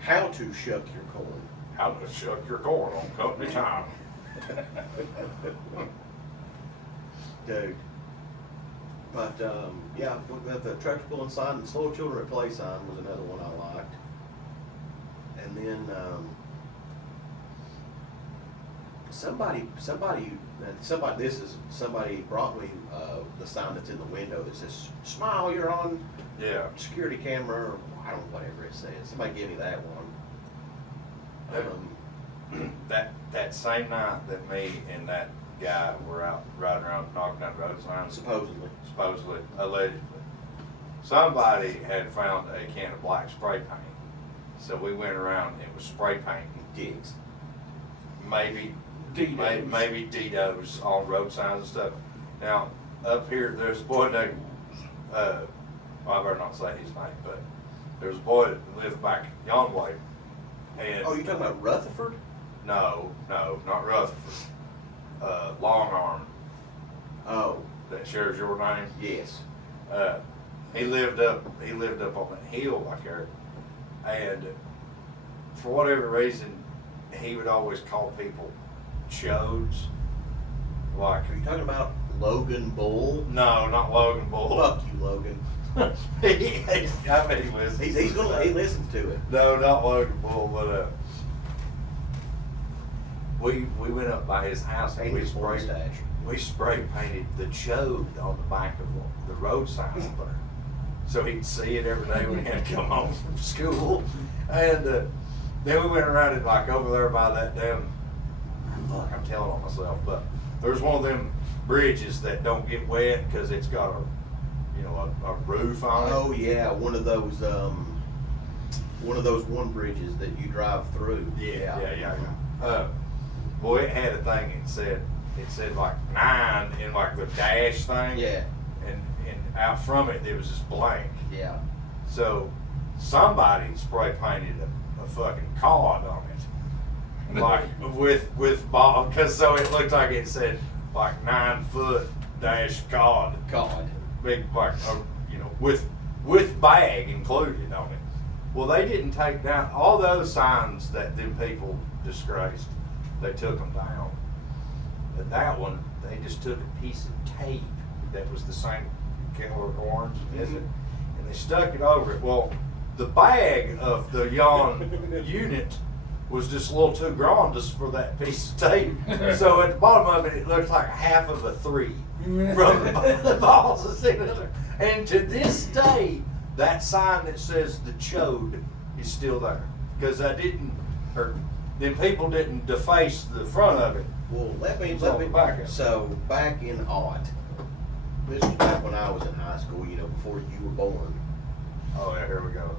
How to shuck your corn. How to shuck your corn on company time. Dude. But yeah, the tractor pulling sign and slow children at play sign was another one I liked. And then somebody brought me the sign that's in the window that says "Smile, you're on Yeah. security camera," or I don't know, whatever it says. Somebody give me that one. That same night that me and that guy were out riding around knocking down road signs, supposedly, allegedly, somebody had found a can of black spray paint. So we went around and was spray painting Digs. maybe Didos. maybe Didos on road signs and stuff. Now up here there's a boy named well, I better not say his name, but there's a boy that lived back yon way. And Oh, you talking about Rutherford? no, not Rutherford. Long Arm Oh, that shares your name. yes. He lived up on that hill back there, and for whatever reason, he would always call people chodes. Like, Are you talking about Logan Bull? no, not Logan Bull. Fuck you, Logan. I bet he listens. He listens to it. No, not Logan Bull, but we went up by his house and Ain't his mustache. we spray painted the chode on the back of the road sign up there. So he'd see it every day when he had to come home from school. And then we went around it like over there by that damn, fuck, I'm telling on myself, but there's one of them bridges that don't get wet because it's got a roof on it. Oh yeah, one of those one bridges that you drive through. Yeah. Boy, it had a thing. It said like 9 in like the dash thing. Yeah. And out from it, there was just blank. Yeah. So somebody spray painted a fucking cod on it, like with ball, because so it looked like it said like 9 foot dash cod. God. Big like with bag included on it. Well, they didn't take down all the other signs that them people disgraced. They took them down. But that one, they just took a piece of tape that was the same color orange as it, and they stuck it over it. Well, the bag of the yawn unit was just a little too grown just for that piece of tape. So at the bottom of it, it looked like half of a 3 from the balls that's in it. And to this day, that sign that says the chode is still there. Because then people didn't deface the front of it. Well, let me back up. So back in aught, this was back when I was in high school. Before you were born. Oh yeah, here we go.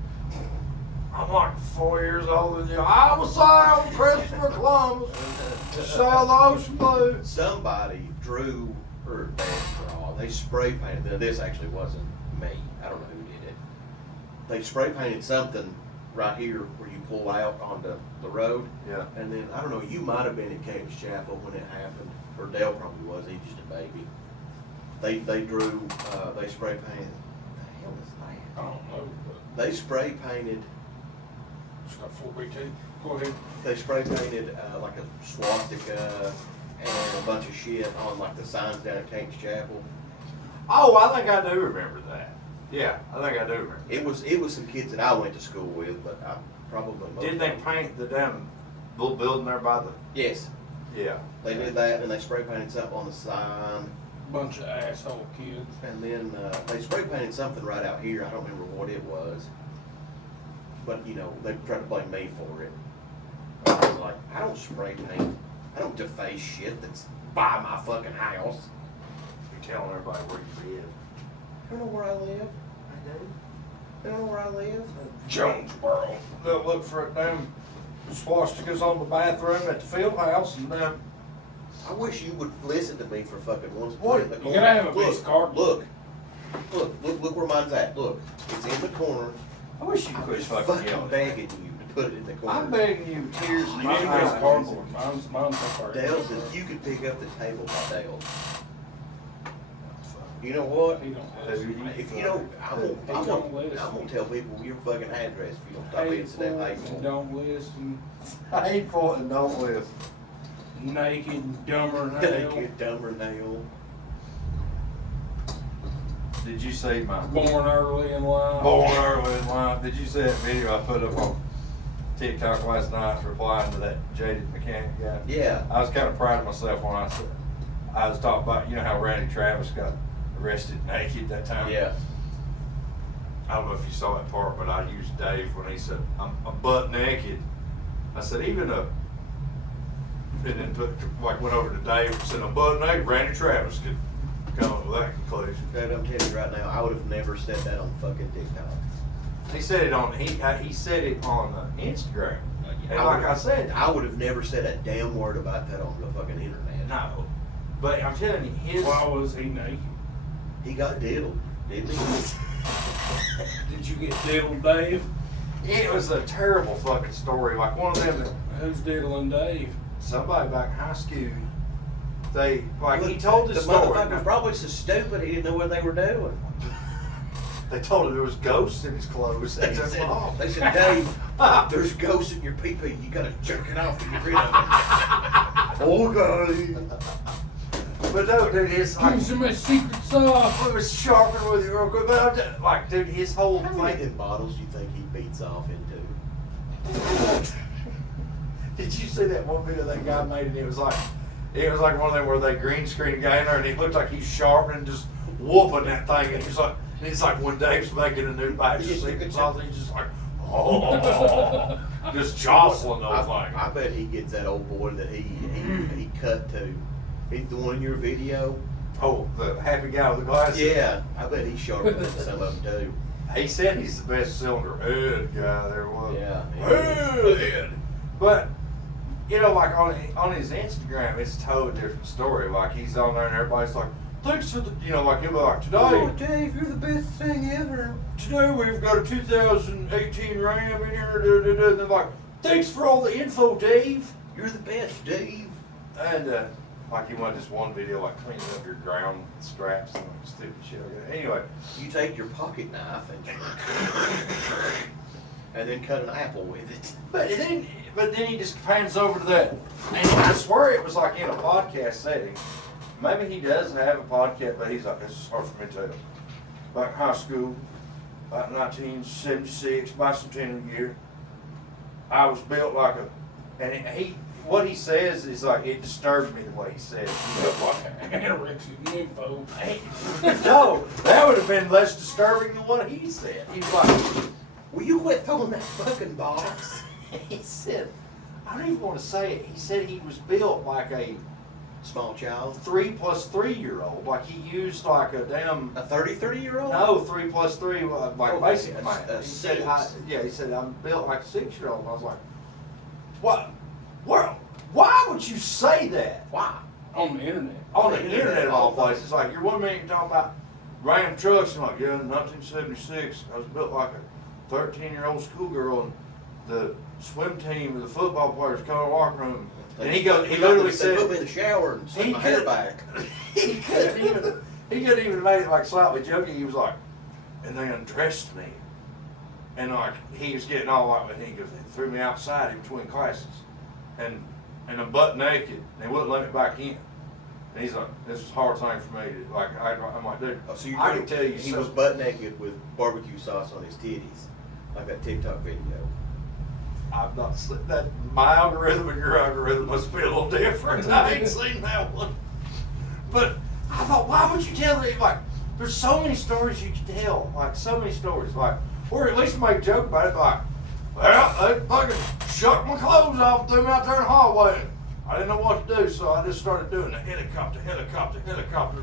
I'm like 4 years older than you. I was sorry on Christopher Columbus. Sail the ocean blue. Somebody drew, or they spray painted. Now, this actually wasn't me. I don't know who did it. They spray painted something right here where you pull out onto the road. Yeah. And then, I don't know, you might have been at Campus Chapel when it happened, or Dale probably was, he's just a baby. They drew, they spray painted, what the hell is I that? don't know, but They spray painted, it's got 4BT. Go ahead. they spray painted like a swastika and a bunch of shit on like the signs down at Campus Chapel. Oh, I think I do remember that. Yeah, I think I do remember. It was some kids that I went to school with, but I probably most Didn't they of them- paint the damn little building there by the? Yes, Yeah. they did that, and they spray painted something on the sign. Bunch of asshole kids. And then they spray painted something right out here. I don't remember what it was. But, they tried to blame me for it. I was like, I don't spray paint I don't deface shit that's by my fucking house. You're telling everybody where you live. I don't know where I live. I do. I don't know where I live. Jonesboro. They'll look for it damn swastikas on the bathroom at the field house and I wish you would listen to me for fucking once. What? In the You corner. gotta have a piece of cardboard. Look where mine's at. Look, it's in the corner. I wish you I'm quit just fucking fucking yelling. begging you to put it in the corner. I'm begging you with tears in You my need a piece of eyes. cardboard. Mine's up there. Dale's, if you could pick up the table by Dale. You know what? He don't listen. If you don't, I'm gonna tell people your fucking address if you don't stop being so damn Hateful, hateful. don't listen. Hateful and don't listen. Naked, dumber than hell. Naked, dumber nail. Did you see my Born early in life. born early in life? Did you see that video I put up on TikTok last night replying to that jaded mechanic guy? Yeah. I was kind of proud of myself when I was talking about, you know how Randy Travis got arrested naked that time? Yeah. I don't know if you saw that part, but I used Dave when he said, I'm butt naked. I said, even a, and then went over to Dave and said, I'm butt naked. Randy Travis could come up with that conclusion. Dude, I'm telling you right now, I would have never said that on fucking TikTok. He said it on, he said it on Instagram. And like I said, I would have never said a damn word about that on the fucking internet. no. But I'm telling you, his, Why was he naked? He got diddled, didn't he? Did you get diddled, Dave? it was a terrible fucking story. Like one of them that Who's diddling Dave? somebody back in high school, they, like he told this the story. motherfucker was probably so stupid he didn't know what they were doing. They told him there was ghosts in his clothes. They said, Dave, there's ghosts in your pee-pee. You gotta jerk it off to get rid of them. Okay. But no, dude, his Give like, me some of that secret sauce. it was sharpened with it real quick. But I'm just, like, dude, his whole How many of thing. them bottles do you think he beats off into? Did you see that one video that guy made? And it was like one of them where they green screen a guy in there, and he looked like he's sharpening, just whooping that thing. And it's like when Dave's making a new batch of secret sauce, he's just like, oh, just jostling those things. I bet he gets that old boy that he cut to. He's the one in your video. Oh, the happy guy with the glasses. Yeah, I bet he's sharper than some of them too. He said he's the best cylinder head guy there was. Yeah. Head. But you know, like on his Instagram, it's a totally different story. Like he's on there and everybody's like, thanks for the, you know, like he'll be like, today, Oh, Dave, you're the best thing ever. today we've got a 2018 Ram in here. Da, da, da. And they're like, thanks for all the info, Dave. You're the best, Dave. And like he wanted this one video like cleaning up your ground straps and like stupid shit. Anyway, You take your pocket knife and then cut an apple with it. but then he just pans over to that, and I swear it was like in a podcast setting. Maybe he does have a podcast, but he's like, this is hard for me to tell. Back in high school, about 1976, bicentennial year, I was built like a, and what he says is like, it disturbed me the way he said it. You know, like, Anorexic info. no, that would have been less disturbing than what he said. He was like, Will you quit throwing that fucking box? he said, I don't even want to say it. He said he was built like a Small child? 3 + 3 year old. Like he used like a damn, A 30-year-old? no, 3 + 3, like Oh, basic a math. He said, six. he said, I'm built like a 6-year-old. And I was like, what? Why would you say that? Why? On the internet. On the internet of all places. Like you're 1 minute talking about Ram trucks and like, yeah, in 1976, I was built like a 13-year-old schoolgirl, and the swim team and the football players come in the locker room. And he literally They said, put me in the shower and slick my hair back. he couldn't even make it like slightly jokey. He was like, and they undressed me. And like, he was getting all like, and he goes, they threw me outside in between classes. And I'm butt naked, and they wouldn't let me back in. And he's like, this is a hard thing for me to, like, I'm like, dude, Oh, so I can tell you he so- was butt naked with barbecue sauce on his titties, like that TikTok video. I've not seen that. My algorithm and your algorithm must be a little different. I ain't seen that one. But I thought, why would you tell it? Like, there's so many stories you could tell. Like, so many stories. Like, or at least make a joke about it. Like, well, they fucking shucked my clothes off and threw me out there in the hallway. I didn't know what to do, so I just started doing the helicopter,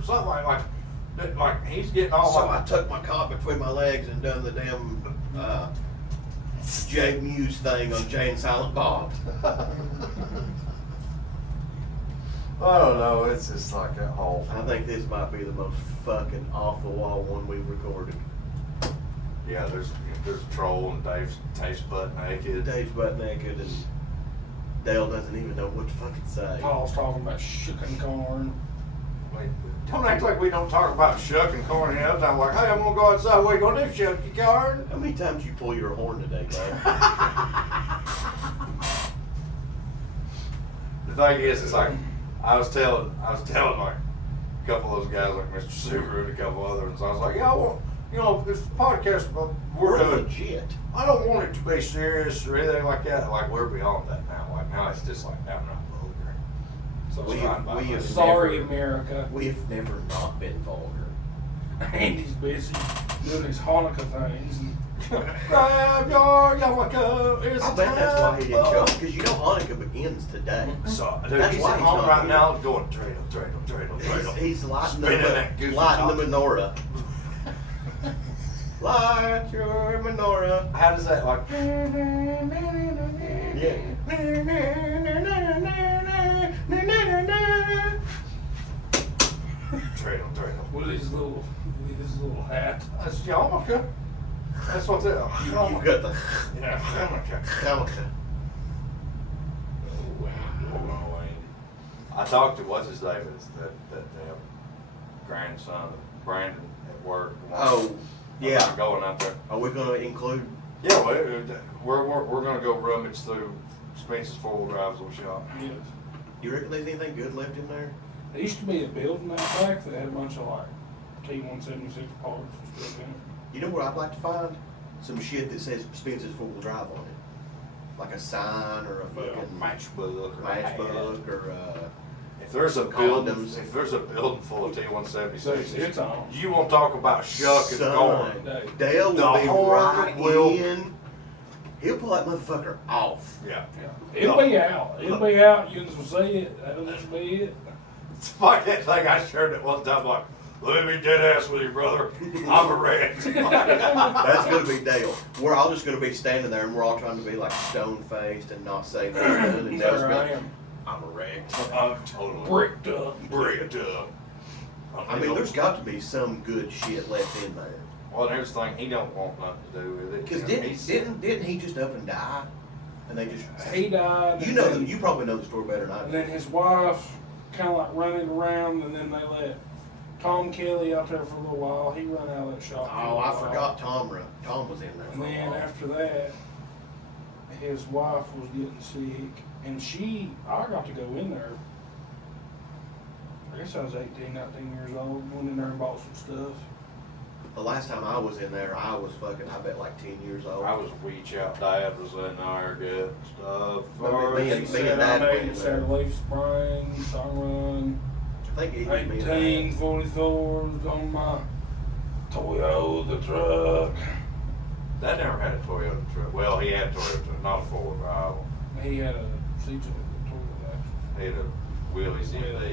something like he's getting all So my. I tucked my cock between my legs and done the damn Jay Muse thing on Jay and Silent Bob. I don't know. It's just like that whole. I think this might be the most fucking off the wall one we've recorded. Yeah, there's a troll and Dave's butt naked. Dave's butt naked and Dale doesn't even know what to fucking say. Paul's talking about shooking corn. Like, don't act like we don't talk about shucking corn the other time. Like, hey, I'm gonna go outside. What are you gonna do, shuck your corn? How many times you pull your horn today, bud? The thing is, it's like I was telling like a couple of those guys, like Mr. Subaru and a couple others. I was like, yeah, I want, this podcast we're doing. legit. I don't want it to be serious or anything like that. Like we're beyond that now. Like now it's just like downright vulgar. So it's fine by we me. have Sorry, never- America. We've never not been vulgar. Andy's busy doing his Hanukkah things. And Grab your yarmulke. It's I bet that's why he didn't time show up, for- because you know Hanukkah begins today. So, dude, That's he's why at he's home not right here. now going dreidel. He's lighting Spinning that the goofy lighting the top. menorah. Light your menorah. How does that like? Dreidel. with his little hat. That's yarmulke. That's what that. You got the Yeah, yarmulke. yarmulke. Oh, Andy. I talked to what's his name is that grandson of Brandon at work. Oh, yeah. About going out there. Are we going to include? Yeah, we're gonna go rummage through Spence's 4-wheel drive's old shop. Yes. You reckon there's anything good left in there? There used to be a building out back that had a bunch of like T-176 parts and stuff in it. You know what I'd like to find? Some shit that says Spence's 4-wheel drive on it, like a sign or a fucking Matchbook. matchbook or If there's a Condoms. building full of T-176s, It's on. you won't talk about shucking Son. corn. Dale will The be horn right will- in. He'll pull that motherfucker off. Yeah. Yeah. It'll be out. It'll be out. You can see it. That'll just be it. It's like that thing I shared at one time. Like, let me dead ass with you, brother. I'm a red. That's gonna be Dale. We're all just gonna be standing there and we're all trying to be like stone faced and not say nothing. And Dale's There I going, am. I'm a wreck. I'm totally Bricked up. bricked up. I mean, there's got to be some good shit left in there. Well, there's the thing. He don't want nothing to do with it. Because didn't he just up and die? And they just He died. you and know then- you probably know the story better than I And do. then his wife kind of like running around, and then they let Tom Kelly out there for a little while. He run out of that shop. for a Oh, little I while. forgot Tom was in there. And For a then while. after that, his wife was getting sick, and I got to go in there. I guess I was 18, 19 years old. Went in there and bought some stuff. The last time I was in there, I was fucking, I bet like 10 years old. I was a weech out. Dad was in there getting stuff. Me and Said Dad I went in made there. Saturday Leaf Springs. I run I think he was me and Dad. 1844s on my Toyota truck. Dad never had a Toyota truck. Well, he had a Toyota truck, not a 4-wheel drive. He had a CJ Toyota. He had a wheelie ZD.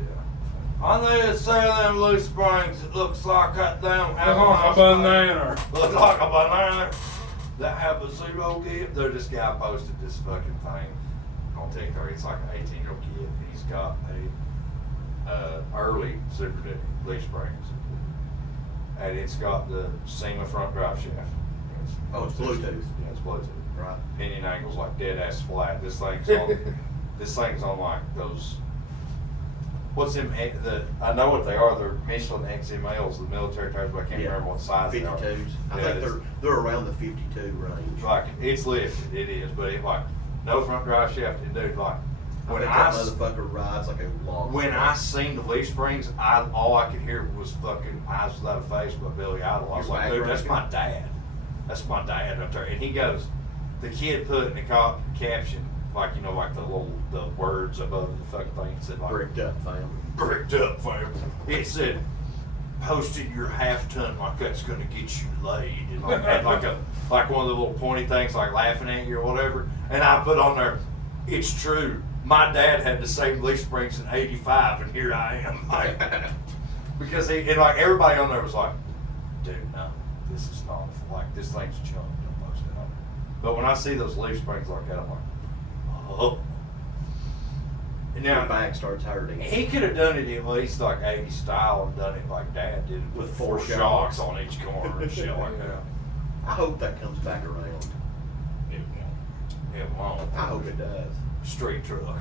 Yeah. On the sale them loose springs, it looks like that damn A banana. Looks like a banana that have a zero give. There, this guy posted this fucking thing on TikTok. It's like an 18-year-old kid. He's got a early Super Duty leaf springs, and it's got the SEMA front drive shaft. Oh, it's Bluetooth. Yeah, it's Bluetooth. Right. Pinion angle's like dead ass flat. This thing's on. This thing's on like those. What's them? I know what they are. They're Michelin XMLs, the military tires, but I can't remember what size they are. 52s. I Yeah, think they're around the 52 range. like it's lifted. It is, but it like no front drive shaft. And dude, like I when bet I that motherfucker rides like a log. when I seen the leaf springs, all I could hear was fucking Eyes Without a Face by Billy Idol. I was Your like, dude, that's background? my dad. That's my dad up there. And he goes, the kid put in the caption, like like the words above the fucking thing. It said like bricked up, fam. bricked up, fam. It said, posted your half ton like that's gonna get you laid. And like had like one of the little pointy things like laughing at you or whatever. And I put on there, it's true. my dad had the same leaf springs in '85, and here I am. Like, because he, and like everybody on there was like, dude, no, this is not, like, this thing's junk, don't post it on. But when I see those leaf springs like that, I'm like, oh. And Your now, back starts hurting. he could have done it at least like 80 style and done it like Dad did, with With four four shocks shocks. on each corner and shit like that. I hope that comes back around. It won't. It won't. I hope it does. Street truck.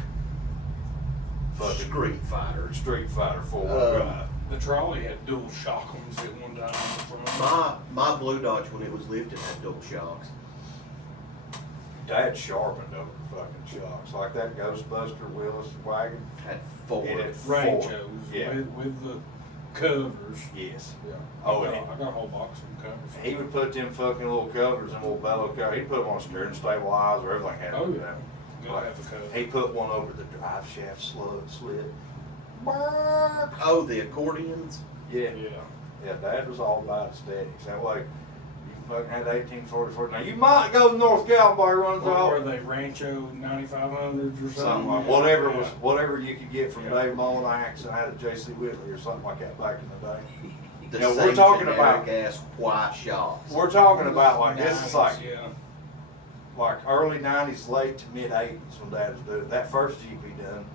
Fucking Street Fighter. Street Fighter 4-wheel drive. The trolley had dual shock ones at one time in the front. My Blue Dodge, when it was lifted, had dual shocks. Dad sharpened over fucking shocks. Like that Ghostbuster Willis wagon. Had four. It had Ranchos Yeah. with the covers. Yes. Yeah. Oh, I and got a whole box of covers. he would put them fucking little covers and little bellow covers. He'd put them on steering stabilizer, everything had Oh, to yeah. Good to have a cover. He put one over the drive shaft slit. Oh, the accordions? Yeah. Yeah. Yeah, Dad was all about aesthetics. That way, you fucking had 1844. Now, you might go to North Gallenberg runs What off. were they, Rancho 9500s or something? Something like, Yeah. whatever Yeah. was, whatever you could get from Yeah. Dave Molinax and had a J.C. Whitley or something like that back in the day. The Yeah, we're same talking about- generic ass white shocks. We're talking about like, this is 90s, like, yeah. like early 90s, late to mid 80s when Dad was doing it. That first Jeep he done,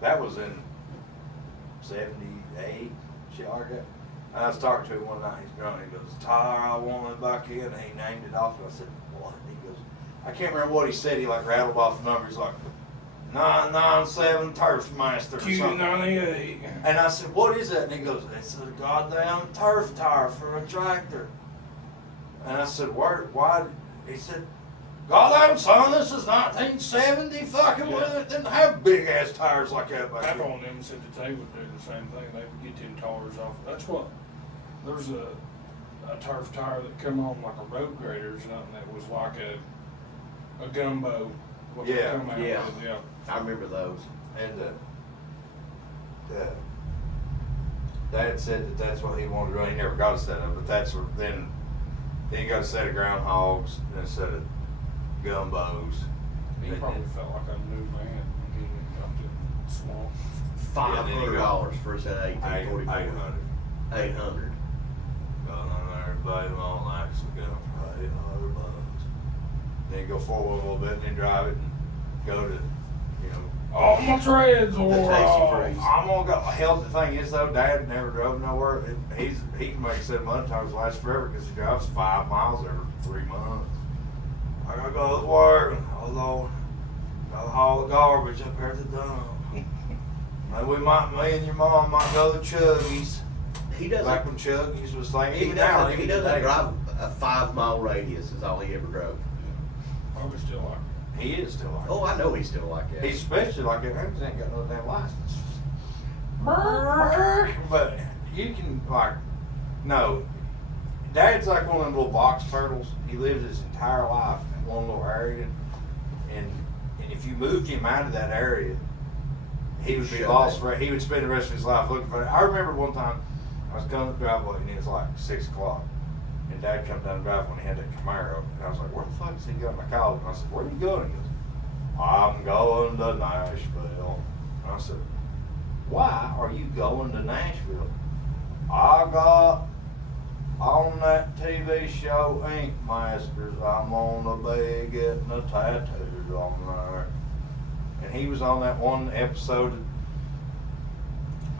that was in 78, shit like that. And I was talking to him one night, he's growing, he goes, Tyler, I want it back in, and he named it off, and I said, what? And he goes, I can't remember what he said, he like rattled off the numbers, like 997 Turf Master or something. Q98. And I said, what is that? And he goes, it's a goddamn turf tire for a tractor. And I said, why? He said, goddamn son, this is 1970 fucking, Yeah. it didn't have big ass tires like that back Papa then. on them said that they would do the same thing. They would get them tires off. That's what, there's a turf tire that come on like a road grader or something that was like a gumbo. What they Yeah, come out yeah. with, yeah. I remember those. And Dad said that that's what he wanted to do. He never got a set of it, but that's where, then he got a set of groundhogs and a set of gumbos. He And probably then- felt like a new man when he got to swamp. $500 for a set of 1844. 800. 800. Go on there, buy them all nice and go for $800. Then you go forward a little bit and then drive it and go to, you know. All my treads wore tasty off. phrase. I'm gonna go. Hell, the thing is though, Dad never drove nowhere. He can make 700 times last forever because he drives 5 miles every 3 months. I gotta go to work. Oh Lord, gotta haul the garbage up here at the dump. Maybe me and your mom might go to Chuggy's. He Back doesn't. when Chuggy's was like, He even now, doesn't. He even doesn't today, drive a 5-mile radius. Is all he ever drove. Probably still like He is still like. Oh, I know he's still like that. He's especially like that. He ain't got no damn license. But you can like, no. Dad's like one of them little box turtles. He lives his entire life in one little area, and if you moved him out of that area, he would be Shut lost. up. He would spend the rest of his life looking for it. I remember one time I was coming up the driveway and it was like 6 o'clock, and Dad come down the driveway when he had that Camaro, and I was like, "Where the fuck is he going?" I called him. I said, "Where are you going?" He goes, "I'm going to Nashville." And I said, "Why are you going to Nashville?" "I got on that TV show Ink Masters. I'm gonna be getting a tattoo on there." And he was on that one episode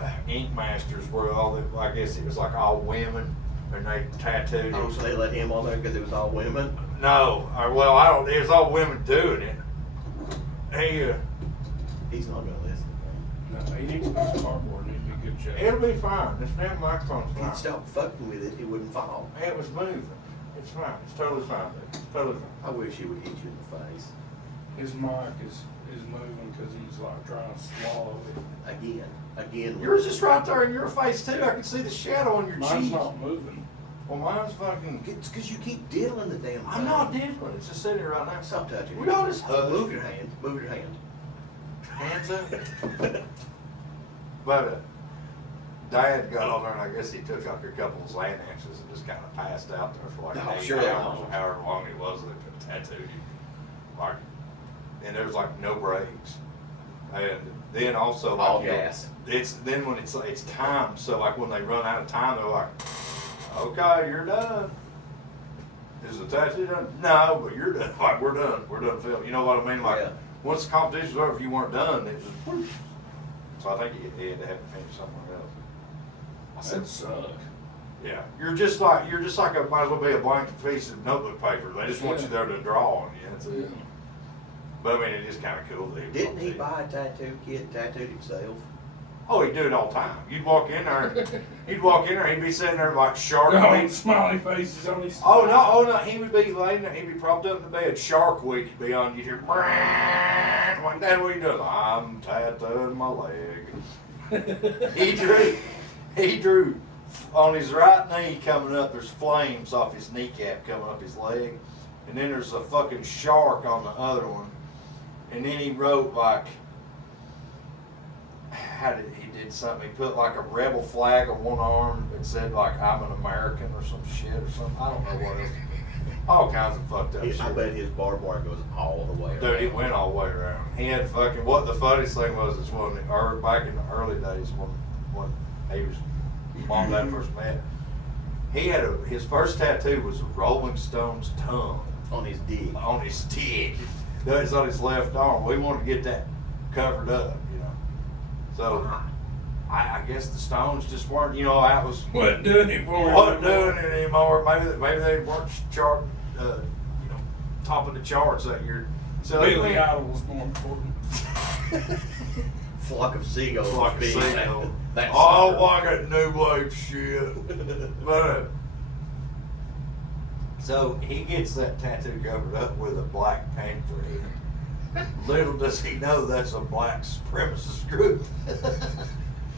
of Ink Masters where all the, I guess it was like all women and they tattooed Oh, him. so they let him on there because it was all women. No, well, I don't. It was all women doing it. He, He's not gonna listen. no, he needs to use cardboard. Need to be good shape. it'll be fine. This damn microphone's If fine. he'd stop fucking with it, he wouldn't fall. It was moving. It's fine. It's totally fine. Dude. It's totally fine. I wish he would hit you in the face. His mic is moving because he's like trying to swallow it. Again. Yours is right there in your face too. I can see the shadow on your Mine's cheek. not moving. Well, mine's fucking. It's because you keep diddling the damn thing. I'm not diddling. It's just sitting here right now. Stop touching We it. all just hush. Move your hand. Move your hand. Hands up. But Dad got on there, and I guess he took like a couple of Xanaxes and just kind of passed out there for like Oh, 8 sure. hours or however long it was that they tattooed him. Like, and there was like no breaks. And then also like All gas. It's then when it's time. So like when they run out of time, they're like, "Okay, you're done." Is the tattoo done? No, but you're done. Like we're done. We're done filming. You know what I mean? Like Yeah. once the competition's over, if you weren't done, it just whoosh. So I think he had to have to finish somewhere else. I That suck. yeah, you're just like a might as well be a blank piece of notebook paper. They just want you there to draw on you. That's it. But I mean, it is kind of cool. That Didn't he buy a tattoo kit and tattooed himself? Oh, he'd do it all the time. You'd walk in there, he'd be sitting there like shark Oh, week. smiley faces on his. Oh no, he would be laying there, he'd be propped up in the bed. Shark Week would be on. You'd hear, "Brrrr." Dad, what are you doing? I'm tattooing my leg. He drew on his right knee coming up, there's flames off his kneecap coming up his leg. And then there's a fucking shark on the other one. And then he wrote like, he did something, he put like a rebel flag on one arm that said like, "I'm an American" or some shit or something. I don't know what else. All kinds of fucked up shit. I bet his barbed wire goes all the way around. Dude, it went all the way around. He had fucking, what the funniest thing was is back in the early days when he was, mom and dad first met, he had his first tattoo was a Rolling Stones tongue. On his dick. On his dick. It's on his left arm. We wanted to get that covered up, you know. So, I guess the Stones just weren't, you know, I was... Wasn't doing it for him. Wasn't doing it anymore. Maybe they weren't top of the charts that year. So Billy Idol was more important. Flock of seagulls. Flock of being seagulls. that Oh, sucker. I got new wave shit. But so he gets that tattoo covered up with a Black Panther head. Little does he know that's a black supremacist group.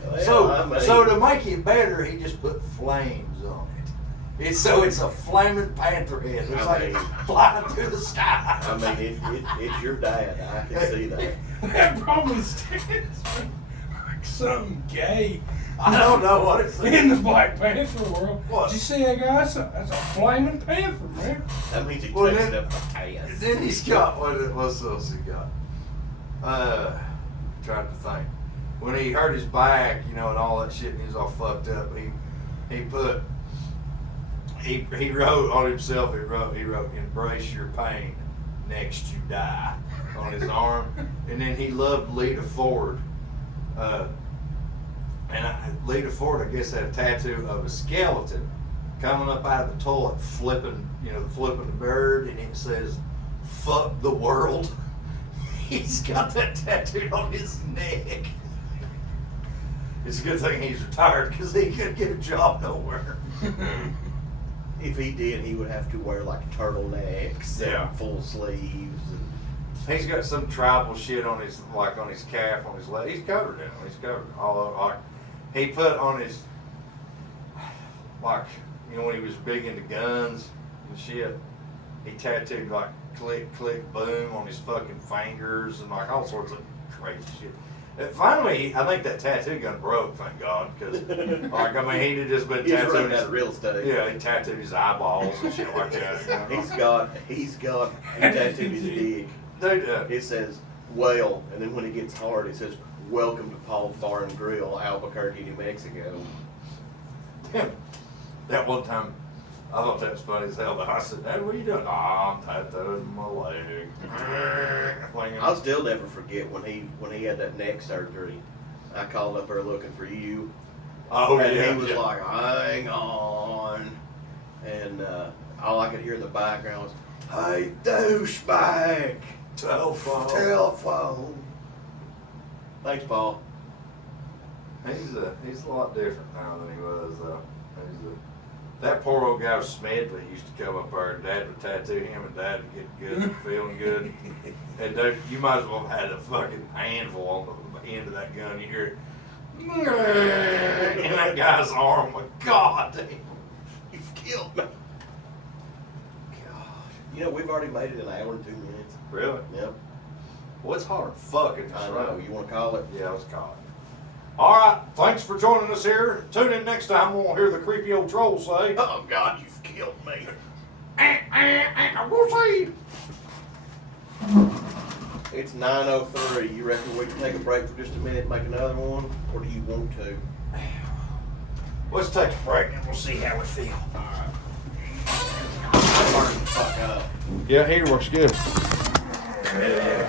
Well, So to make it better, he just put flames on it. It's a flaming panther head. It's like it's flying through the sky. I mean, it's your dad. I can see that. That probably stands for like something gay. I don't know what it's In the Black Panther world. What? Did you see that guy? That's a flaming panther, man. That means he Well, takes then- it up the ass. Then he's got what else he got? Trying to think. When he hurt his back, you know, and all that shit, and he was all fucked up. He wrote on himself. He wrote "Embrace your pain, next you die" on his arm, and then he loved Lita Ford. Lita Ford, I guess, had a tattoo of a skeleton coming up out of the toilet, flipping the bird, and it says, "Fuck the world." He's got that tattooed on his neck. It's a good thing he's retired because he couldn't get a job nowhere. If he did, he would have to wear like turtlenecks Yeah. and full sleeves. He's got some tribal shit on his calf, on his leg. He's covered in them. He's covered all of like he put on his when he was big into guns and shit. He tattooed like click click boom on his fucking fingers and like all sorts of crazy shit. And finally, I think that tattoo gun broke, thank God, because he'd have just been He's running tattooing out of real estate. Yeah, he tattooed his eyeballs and shit like that. You know? He tattooed his dick. Dude, It says whale, and then when it gets hard, it says "Welcome to Paul's Bar and Grill, Albuquerque, New Mexico." damn, that one time, I thought that was funny as hell. But I said, "Dad, what are you doing?" "Oh, I'm tattooing my leg." I'll still never forget when he had that neck surgery. I called up there looking for you. Oh And yeah, he was yeah. like, "Hang on," and all I could hear in the background was, "Hey, douchebag, telephone." Thanks, Paul. He's a lot different now than he was. That poor old guy Smedley used to come up there, and Dad would tattoo him, and Dad would get good and feeling good. And dude, you might as well have had a fucking handful on the end of that gun. You hear it in that guy's arm. Like, God damn, You've killed me. God. We've already made it an hour and 2 minutes. really? Yep. Well, it's hard fucking. I know. You want to call it? Yeah, let's call it. All right, thanks for joining us here. Tune in next time. We'll hear the creepy old troll say, Oh, God, you've killed me. "We'll see." It's 9:03. You reckon we can take a break for just a minute and make another one? Or do you want to? Let's take a break and we'll see how we feel. Alright. Burn the fuck up. Yeah, here works good. Yeah.